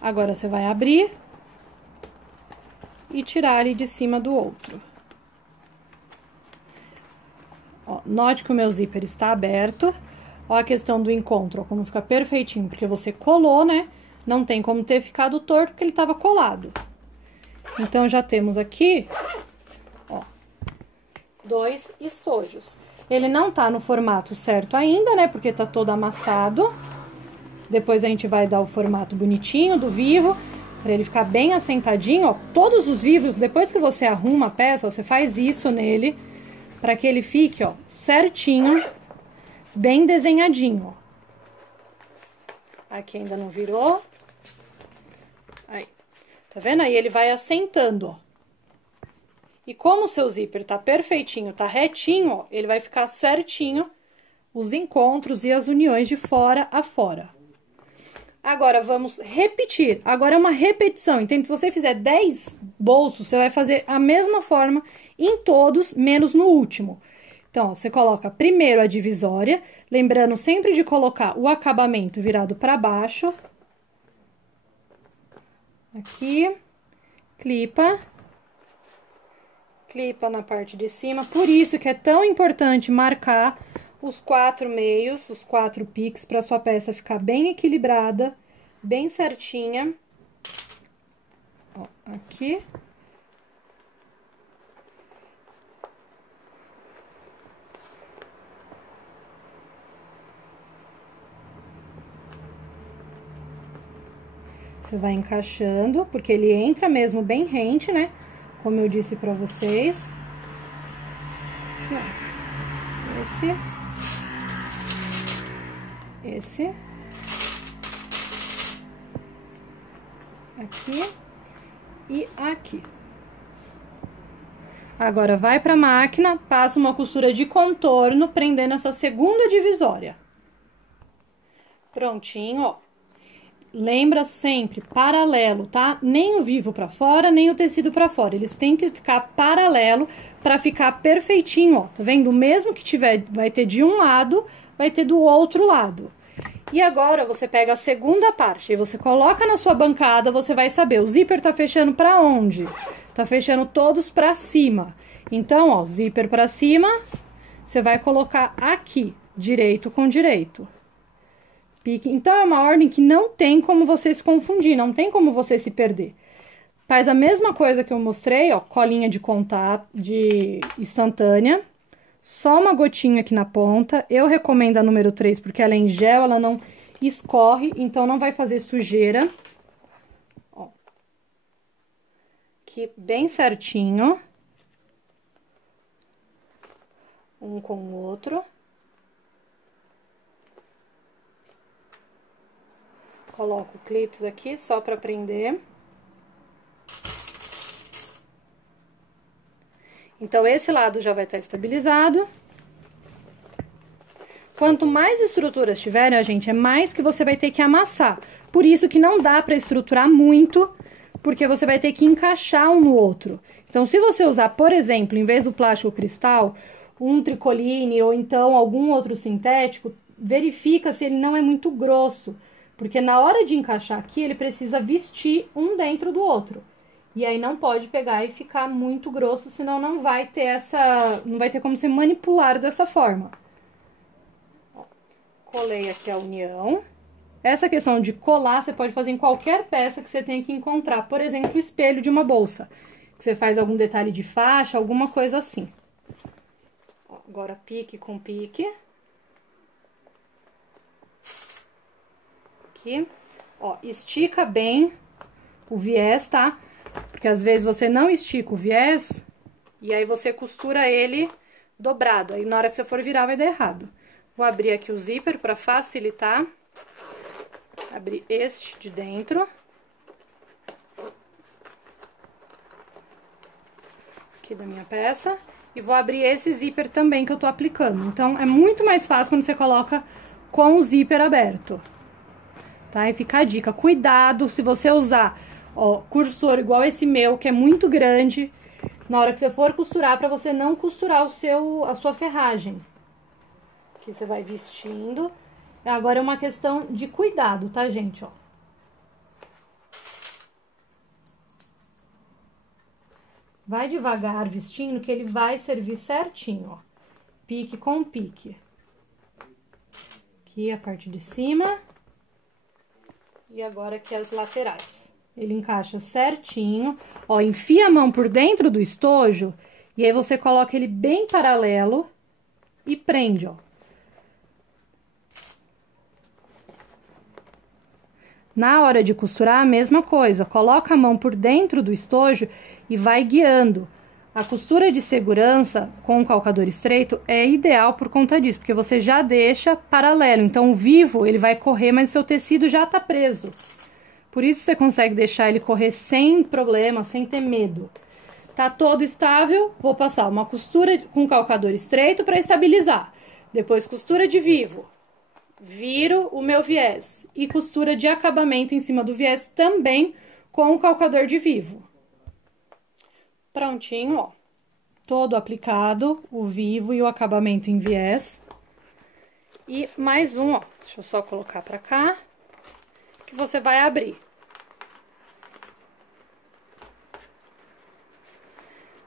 Agora, você vai abrir e tirar ele de cima do outro. Ó, note que o meu zíper está aberto. Ó a questão do encontro, ó, como fica perfeitinho, porque você colou, né? Não tem como ter ficado torto, porque ele estava colado. Então, já temos aqui, ó, 2 estojos. Ele não tá no formato certo ainda, né? Porque tá todo amassado. Depois, a gente vai dar o formato bonitinho do vivo, pra ele ficar bem assentadinho, ó. Todos os vivos, depois que você arruma a peça, ó, você faz isso nele, pra que ele fique, ó, certinho, bem desenhadinho, ó. Aqui ainda não virou. Aí, tá vendo? Aí ele vai assentando, ó. E como o seu zíper tá perfeitinho, tá retinho, ó, ele vai ficar certinho os encontros e as uniões de fora a fora. Agora, vamos repetir. Agora é uma repetição, entende? Se você fizer 10 bolsos, você vai fazer a mesma forma em todos, menos no último. Então, ó, você coloca primeiro a divisória, lembrando sempre de colocar o acabamento virado para baixo. Aqui, clipa. Clipa na parte de cima. Por isso que é tão importante marcar os 4 meios, os 4 piques, para sua peça ficar bem equilibrada, bem certinha. Ó, aqui. Você vai encaixando, porque ele entra mesmo bem rente, né? Como eu disse pra vocês. Esse. Aqui. E aqui. Agora, vai pra máquina, passa uma costura de contorno, prendendo essa segunda divisória. Prontinho, ó. Lembra sempre, paralelo, tá? Nem o vivo pra fora, nem o tecido pra fora. Eles têm que ficar paralelo pra ficar perfeitinho, ó. Tá vendo? O mesmo que tiver, vai ter de um lado, vai ter do outro lado. E agora, você pega a segunda parte, e você coloca na sua bancada, você vai saber, o zíper tá fechando pra onde? Tá fechando todos pra cima. Então, ó, zíper pra cima, você vai colocar aqui, direito com direito. Então, é uma ordem que não tem como você se confundir, não tem como você se perder. Faz a mesma coisa que eu mostrei, ó, colinha de contato, de instantânea. Só uma gotinha aqui na ponta. Eu recomendo a número 3, porque ela é em gel, ela não escorre, então não vai fazer sujeira. Ó. Aqui, bem certinho. Um com o outro. Coloco clips aqui, só pra prender. Então, esse lado já vai estar estabilizado. Quanto mais estruturas tiverem, gente, é mais que você vai ter que amassar. Por isso que não dá pra estruturar muito, porque você vai ter que encaixar um no outro. Então, se você usar, por exemplo, em vez do plástico cristal, um tricoline ou então algum outro sintético, verifica se ele não é muito grosso. Porque na hora de encaixar aqui, ele precisa vestir um dentro do outro. E aí não pode pegar e ficar muito grosso, senão não vai ter não vai ter como ser manipular dessa forma. Ó, colei aqui a união. Essa questão de colar, você pode fazer em qualquer peça que você tenha que encontrar. Por exemplo, o espelho de uma bolsa. Que você faz algum detalhe de faixa, alguma coisa assim. Ó, agora pique com pique. Aqui, ó, estica bem o viés, tá? Porque às vezes você não estica o viés e aí você costura ele dobrado. Aí na hora que você for virar vai dar errado. Vou abrir aqui o zíper pra facilitar. Abrir este de dentro. Aqui da minha peça. E vou abrir esse zíper também que eu tô aplicando. Então, é muito mais fácil quando você coloca com o zíper aberto. Tá? E fica a dica, cuidado se você usar, ó, cursor igual esse meu, que é muito grande, na hora que você for costurar, pra você não costurar a sua ferragem. Aqui você vai vestindo. Agora é uma questão de cuidado, tá, gente, ó. Vai devagar vestindo, que ele vai servir certinho, ó. Pique com pique. Aqui a parte de cima. E agora aqui as laterais. Ele encaixa certinho. Ó, enfia a mão por dentro do estojo. E aí você coloca ele bem paralelo. E prende, ó. Na hora de costurar, a mesma coisa. Coloca a mão por dentro do estojo e vai guiando. A costura de segurança com o calcador estreito é ideal por conta disso, porque você já deixa paralelo. Então, o vivo, ele vai correr, mas seu tecido já tá preso. Por isso, você consegue deixar ele correr sem problema, sem ter medo. Tá todo estável, vou passar uma costura com calcador estreito para estabilizar. Depois, costura de vivo. Viro o meu viés. E costura de acabamento em cima do viés também com o calcador de vivo. Prontinho, ó. Todo aplicado, o vivo e o acabamento em viés. E mais um, ó. Deixa eu só colocar pra cá. Que você vai abrir.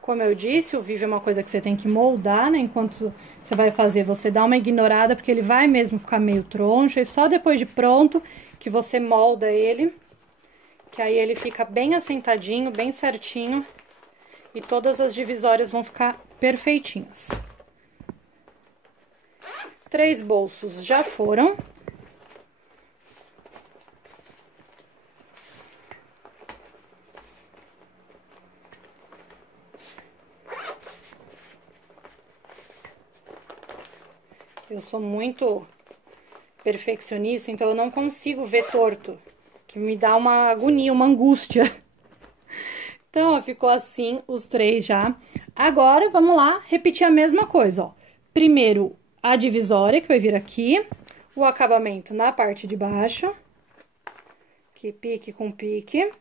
Como eu disse, o vivo é uma coisa que você tem que moldar, né? Enquanto você vai fazer, você dá uma ignorada, porque ele vai mesmo ficar meio troncho, e só depois de pronto que você molda ele, que aí ele fica bem assentadinho, bem certinho, e todas as divisórias vão ficar perfeitinhas. 3 bolsos já foram. Eu sou muito perfeccionista, então eu não consigo ver torto, que me dá uma agonia, uma angústia. Então, ó, ficou assim os 3 já. Agora, vamos lá, repetir a mesma coisa, ó. Primeiro, a divisória, que vai vir aqui, o acabamento na parte de baixo, aqui, pique com pique.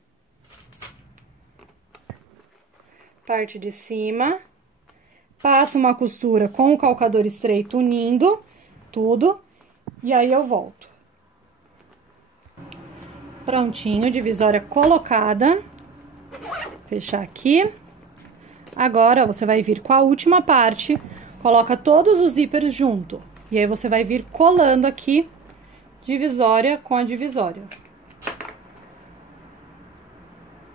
Parte de cima. Passo uma costura com o calcador estreito, unindo tudo, e aí eu volto. Prontinho, divisória colocada. Fechar aqui. Agora, você vai vir com a última parte, coloca todos os zíperes junto. E aí, você vai vir colando aqui, divisória com a divisória.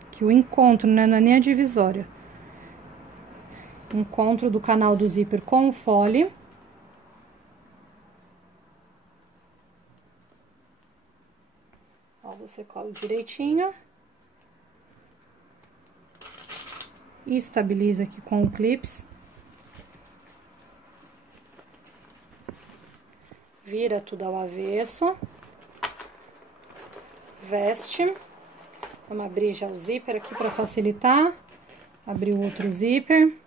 Aqui o encontro, né? Não é nem a divisória. Encontro do canal do zíper com o fole. Ó, você cola direitinho. E estabiliza aqui com o clips. Vira tudo ao avesso. Veste. Vamos abrir já o zíper aqui para facilitar. Abrir o outro zíper.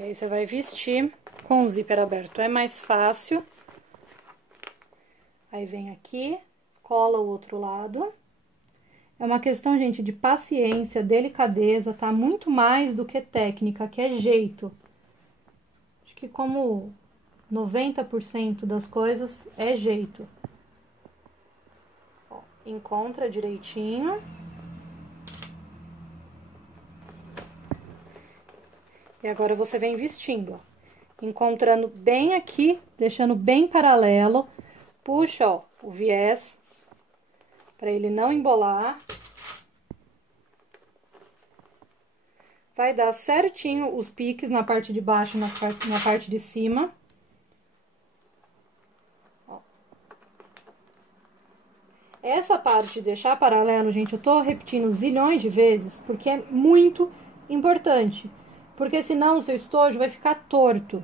E aí, você vai vestir com o zíper aberto, é mais fácil. Aí, vem aqui, cola o outro lado. É uma questão, gente, de paciência, delicadeza, tá? Muito mais do que técnica, que é jeito. Acho que como 90% das coisas é jeito. Ó, encontra direitinho. E agora, você vem vestindo, ó. Encontrando bem aqui, deixando bem paralelo. Puxa, ó, o viés, pra ele não embolar. Vai dar certinho os piques na parte de baixo e na parte de cima. Ó. Essa parte de deixar paralelo, gente, eu tô repetindo zilhões de vezes, porque é muito importante. Porque senão o seu estojo vai ficar torto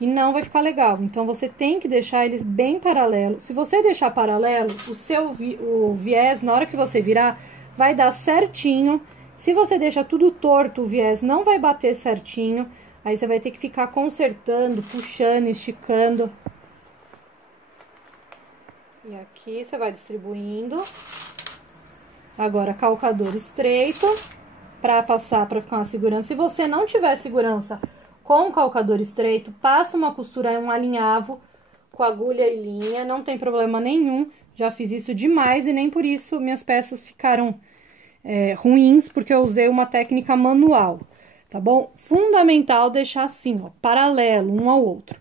e não vai ficar legal. Então, você tem que deixar eles bem paralelos. Se você deixar paralelo, o viés, na hora que você virar, vai dar certinho. Se você deixa tudo torto, o viés não vai bater certinho. Aí, você vai ter que ficar consertando, puxando, esticando. E aqui, você vai distribuindo. Agora, calcador estreito. Pra passar, pra ficar uma segurança. Se você não tiver segurança com o calcador estreito, passa uma costura, um alinhavo com agulha e linha, não tem problema nenhum. Já fiz isso demais e nem por isso minhas peças ficaram ruins, porque eu usei uma técnica manual, tá bom? Fundamental deixar assim, ó, paralelo um ao outro.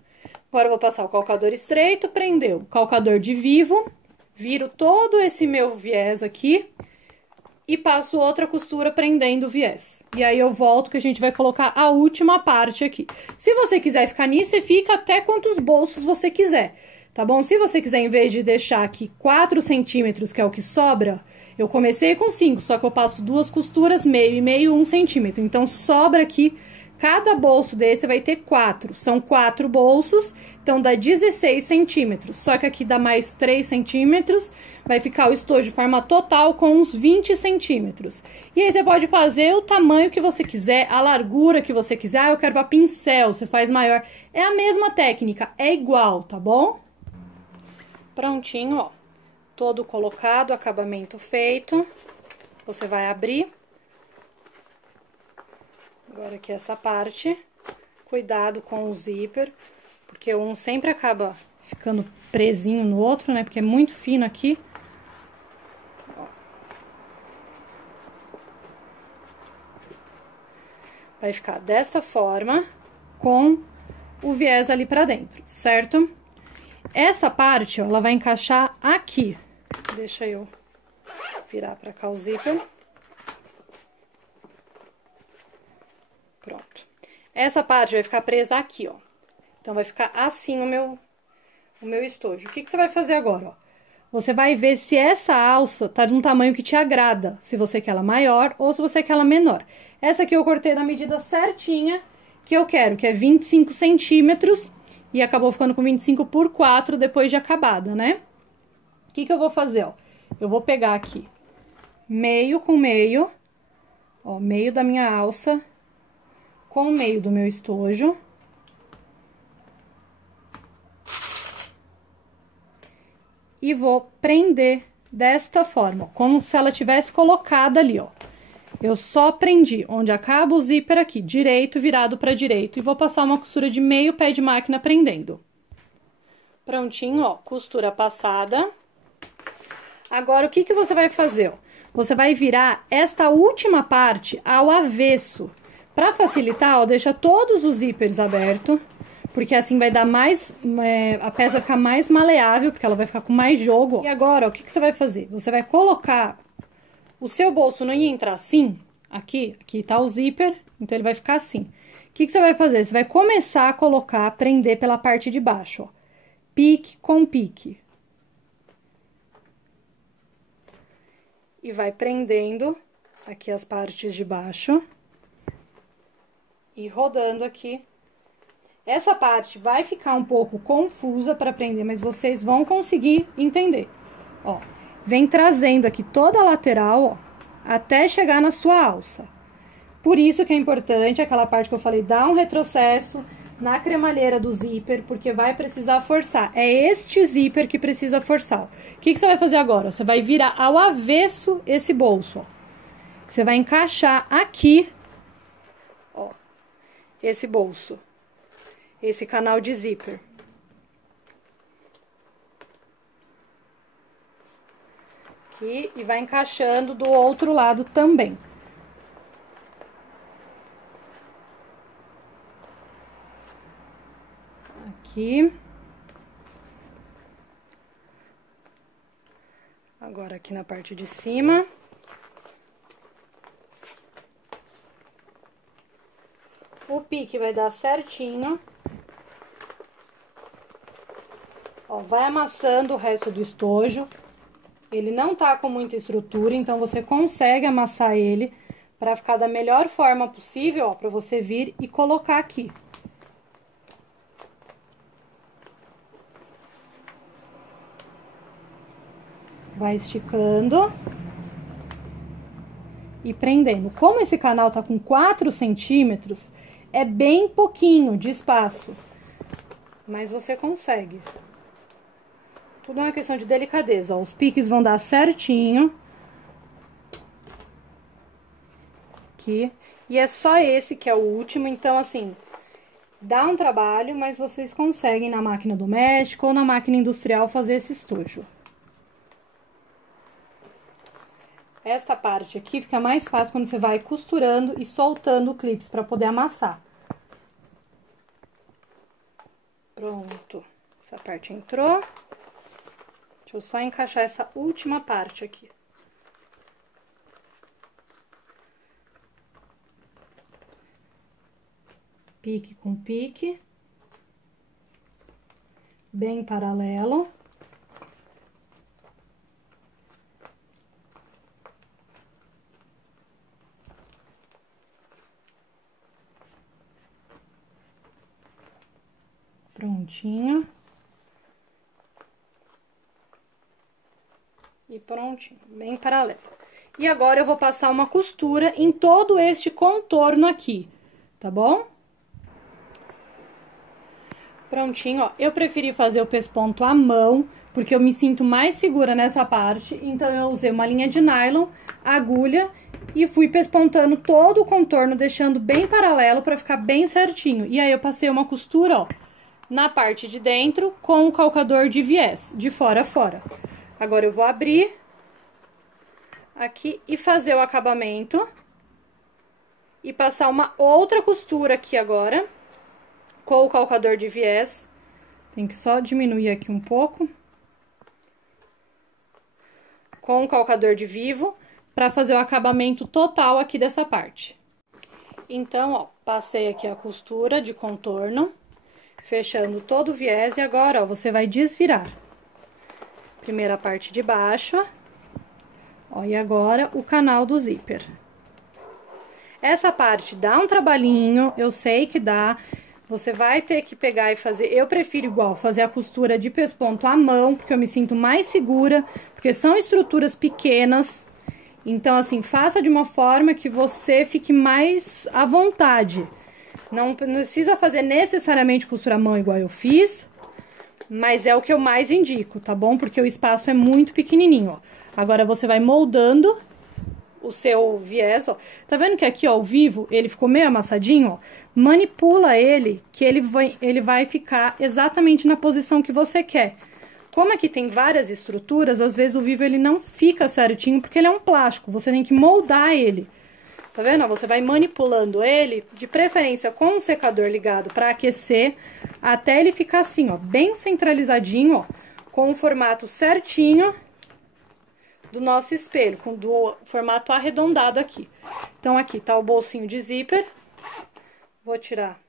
Agora eu vou passar o calcador estreito, prendeu o calcador de vivo, viro todo esse meu viés aqui e passo outra costura prendendo o viés. E aí, eu volto que a gente vai colocar a última parte aqui. Se você quiser ficar nisso, você fica até quantos bolsos você quiser, tá bom? Se você quiser, em vez de deixar aqui 4 centímetros, que é o que sobra, eu comecei com 5, só que eu passo 2 costuras, meio e meio, 1 centímetro. Então, sobra aqui, cada bolso desse vai ter 4. São 4 bolsos, então dá 16 centímetros. Só que aqui dá mais 3 centímetros, vai ficar o estojo de forma total com uns 20 centímetros. E aí, você pode fazer o tamanho que você quiser, a largura que você quiser. Ah, eu quero para pincel, você faz maior. É a mesma técnica, é igual, tá bom? Prontinho, ó. Todo colocado, acabamento feito. Você vai abrir. Agora, aqui essa parte. Cuidado com o zíper, porque um sempre acaba ficando presinho no outro, né? Porque é muito fino aqui. vai ficar desta forma, com o viés ali pra dentro, certo? Essa parte, ó, ela vai encaixar aqui. Deixa eu virar pra cá o zíper. Pronto. Essa parte vai ficar presa aqui, ó. Então, vai ficar assim o meu estojo. O que você vai fazer agora, ó? Você vai ver se essa alça tá de um tamanho que te agrada. Se você quer ela maior ou se você quer ela menor. Essa aqui eu cortei na medida certinha que eu quero, que é 25 centímetros. E acabou ficando com 25 por 4 depois de acabada, né? O que eu vou fazer, ó? Eu vou pegar aqui meio com meio, ó, meio da minha alça com o meio do meu estojo. E vou prender desta forma, como se ela tivesse colocada ali, ó. Eu só prendi onde acaba o zíper aqui, direito, virado para direito, e vou passar uma costura de meio pé de máquina prendendo. Prontinho, ó, costura passada. Agora, o que você vai fazer, ó? Você vai virar esta última parte ao avesso. Para facilitar, ó, deixa todos os zíperes abertos, porque assim vai dar mais, a peça vai ficar mais maleável, porque ela vai ficar com mais jogo. E agora, ó, o que você vai fazer? Você vai colocar, o seu bolso não ia entrar assim, aqui tá o zíper, então ele vai ficar assim. O que você vai fazer? Você vai começar a colocar, prender pela parte de baixo, ó. Pique com pique. E vai prendendo aqui as partes de baixo. E rodando aqui. Essa parte vai ficar um pouco confusa para prender, mas vocês vão conseguir entender. Ó, vem trazendo aqui toda a lateral, ó, até chegar na sua alça. Por isso que é importante aquela parte que eu falei, dar um retrocesso na cremalheira do zíper, porque vai precisar forçar. É este zíper que precisa forçar. O que você vai fazer agora? Você vai virar ao avesso esse bolso, ó. Você vai encaixar aqui, ó, esse bolso. Esse canal de zíper. Aqui, e vai encaixando do outro lado também. Aqui. Agora aqui na parte de cima. O pique vai dar certinho. Ó, vai amassando o resto do estojo. Ele não tá com muita estrutura, então você consegue amassar ele pra ficar da melhor forma possível, ó, pra você vir e colocar aqui. Vai esticando e prendendo. Como esse canal tá com 4 centímetros, é bem pouquinho de espaço, mas você consegue. Tudo é uma questão de delicadeza, ó. Os piques vão dar certinho. Aqui. E é só esse que é o último, então, assim, dá um trabalho, mas vocês conseguem na máquina doméstica ou na máquina industrial fazer esse estojo. Esta parte aqui fica mais fácil quando você vai costurando e soltando o clips para poder amassar. Pronto. Essa parte entrou. Deixa eu só encaixar essa última parte aqui. Pique com pique. Bem paralelo. Prontinho. E prontinho, bem paralelo. E agora eu vou passar uma costura em todo este contorno aqui, tá bom? Prontinho, ó. Eu preferi fazer o pesponto à mão, porque eu me sinto mais segura nessa parte. Então, eu usei uma linha de nylon, agulha, e fui pespontando todo o contorno, deixando bem paralelo pra ficar bem certinho. E aí, eu passei uma costura, ó, na parte de dentro, com o calcador de viés, de fora a fora. Agora, eu vou abrir aqui e fazer o acabamento. e passar uma outra costura aqui agora, com o calcador de viés. Tem que só diminuir aqui um pouco. Com o calcador de vivo, para fazer o acabamento total aqui dessa parte. Então, ó, passei aqui a costura de contorno, fechando todo o viés, e agora, ó, você vai desvirar. Primeiro a parte de baixo, ó, e agora o canal do zíper. Essa parte dá um trabalhinho, eu sei que dá, você vai ter que pegar e fazer, eu prefiro igual, fazer a costura de pesponto à mão, porque eu me sinto mais segura, porque são estruturas pequenas. Então, assim, faça de uma forma que você fique mais à vontade. Não precisa fazer necessariamente costura à mão igual eu fiz, mas é o que eu mais indico, tá bom? Porque o espaço é muito pequenininho, ó. Agora, você vai moldando o seu viés, ó. Tá vendo que aqui, ó, o vivo, ele ficou meio amassadinho, ó? Manipula ele, que ele vai ficar exatamente na posição que você quer. Como aqui tem várias estruturas, às vezes o vivo ele não fica certinho, porque ele é um plástico, você tem que moldar ele. Tá vendo? Você vai manipulando ele, de preferência com o secador ligado para aquecer, até ele ficar assim, ó, bem centralizadinho, ó, com o formato certinho do nosso espelho, com o formato arredondado aqui. Então, aqui tá o bolsinho de zíper. Vou tirar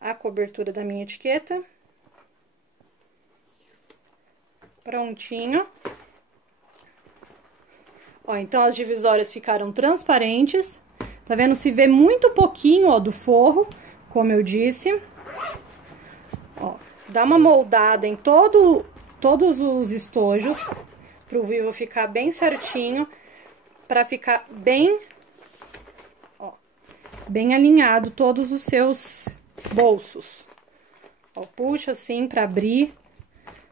a cobertura da minha etiqueta. Prontinho. Ó, então as divisórias ficaram transparentes. Tá vendo? Se vê muito pouquinho, ó, do forro, como eu disse. Ó, dá uma moldada em todos os estojos, pro vivo ficar bem certinho, pra ficar bem, ó, bem alinhado todos os seus bolsos. Ó, puxa assim pra abrir.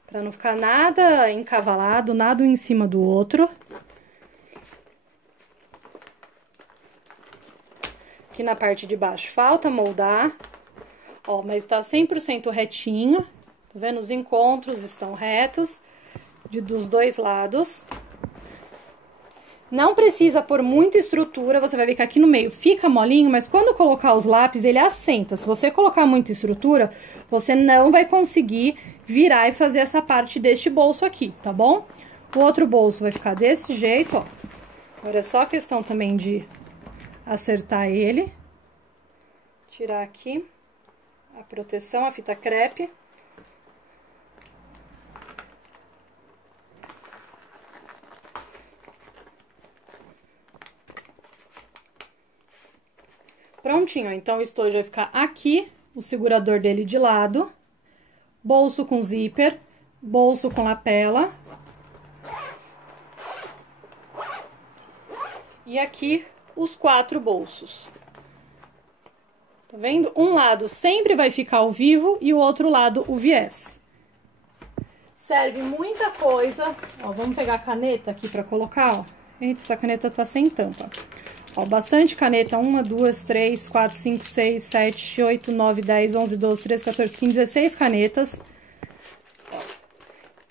Pra não ficar nada encavalado, nada um em cima do outro. Aqui na parte de baixo falta moldar. Ó, mas tá 100% retinho. Tá vendo? Os encontros estão retos dos dois lados. Não precisa pôr muita estrutura, você vai ver que aqui no meio fica molinho, mas quando colocar os lápis, ele assenta. Se você colocar muita estrutura, você não vai conseguir virar e fazer essa parte deste bolso aqui, tá bom? O outro bolso vai ficar desse jeito, ó. Agora é só questão também de acertar ele. Tirar aqui a proteção, a fita crepe. Prontinho, então o estojo vai ficar aqui, o segurador dele de lado, bolso com zíper, bolso com lapela. E aqui os 4 bolsos. Tá vendo? Um lado sempre vai ficar o vivo e o outro lado o viés. Serve muita coisa. Ó, vamos pegar a caneta aqui pra colocar, ó. Eita, essa caneta tá sem tampa. Ó, bastante caneta, 1, 2, 3, 4, 5, 6, 7, 8, 9, 10, 11, 12, 13, 14, 15, 16 canetas.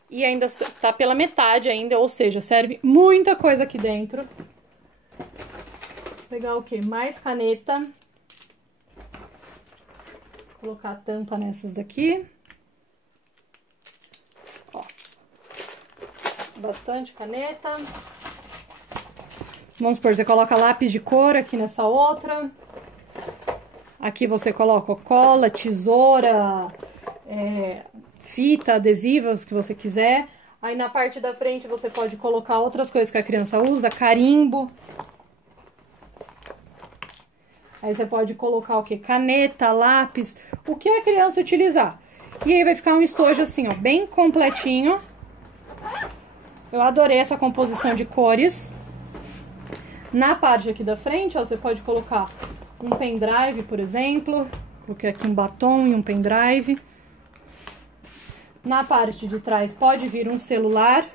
E ainda tá pela metade ainda, ou seja, serve muita coisa aqui dentro. Vou pegar o quê? Mais caneta. Vou colocar a tampa nessas daqui. Ó, bastante caneta. Vamos supor, você coloca lápis de cor aqui nessa outra. Aqui você coloca cola, tesoura, fita, adesivos que você quiser. Aí na parte da frente você pode colocar outras coisas que a criança usa, carimbo. Aí você pode colocar o quê? Caneta, lápis, o que a criança utilizar. E aí vai ficar um estojo assim, ó, bem completinho. Eu adorei essa composição de cores. Na parte aqui da frente, ó, você pode colocar um pendrive, por exemplo. Coloquei aqui um batom e um pendrive. Na parte de trás pode vir um celular.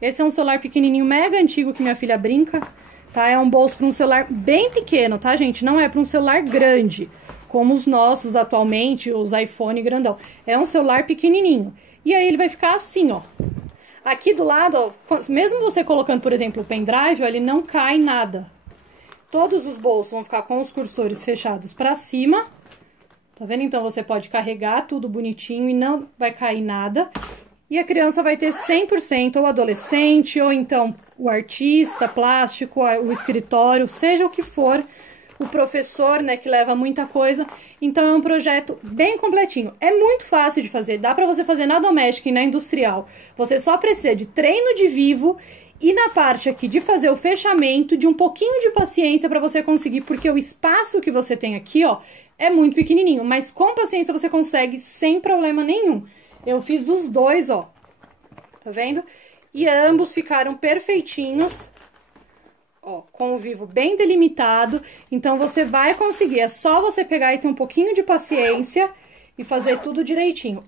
Esse é um celular pequenininho, mega antigo, que minha filha brinca, tá? É um bolso para um celular bem pequeno, tá, gente? Não é para um celular grande, como os nossos atualmente, os iPhone grandão. É um celular pequenininho. E aí ele vai ficar assim, ó. Aqui do lado, ó, mesmo você colocando, por exemplo, o pendrive, ó, ele não cai nada. Todos os bolsos vão ficar com os cursores fechados pra cima. Tá vendo? Então, você pode carregar tudo bonitinho e não vai cair nada. E a criança vai ter 100%, ou adolescente, ou então o artista, plástico, o escritório, seja o que for, o professor, né, que leva muita coisa. Então, é um projeto bem completinho. É muito fácil de fazer, dá pra você fazer na doméstica e na industrial. Você só precisa de treino de vivo e na parte aqui de fazer o fechamento, de um pouquinho de paciência pra você conseguir, porque o espaço que você tem aqui, ó, é muito pequenininho, mas com paciência você consegue sem problema nenhum. Eu fiz os dois, ó, tá vendo? E ambos ficaram perfeitinhos, ó, com o vivo bem delimitado. Então, você vai conseguir, é só você pegar e ter um pouquinho de paciência e fazer tudo direitinho.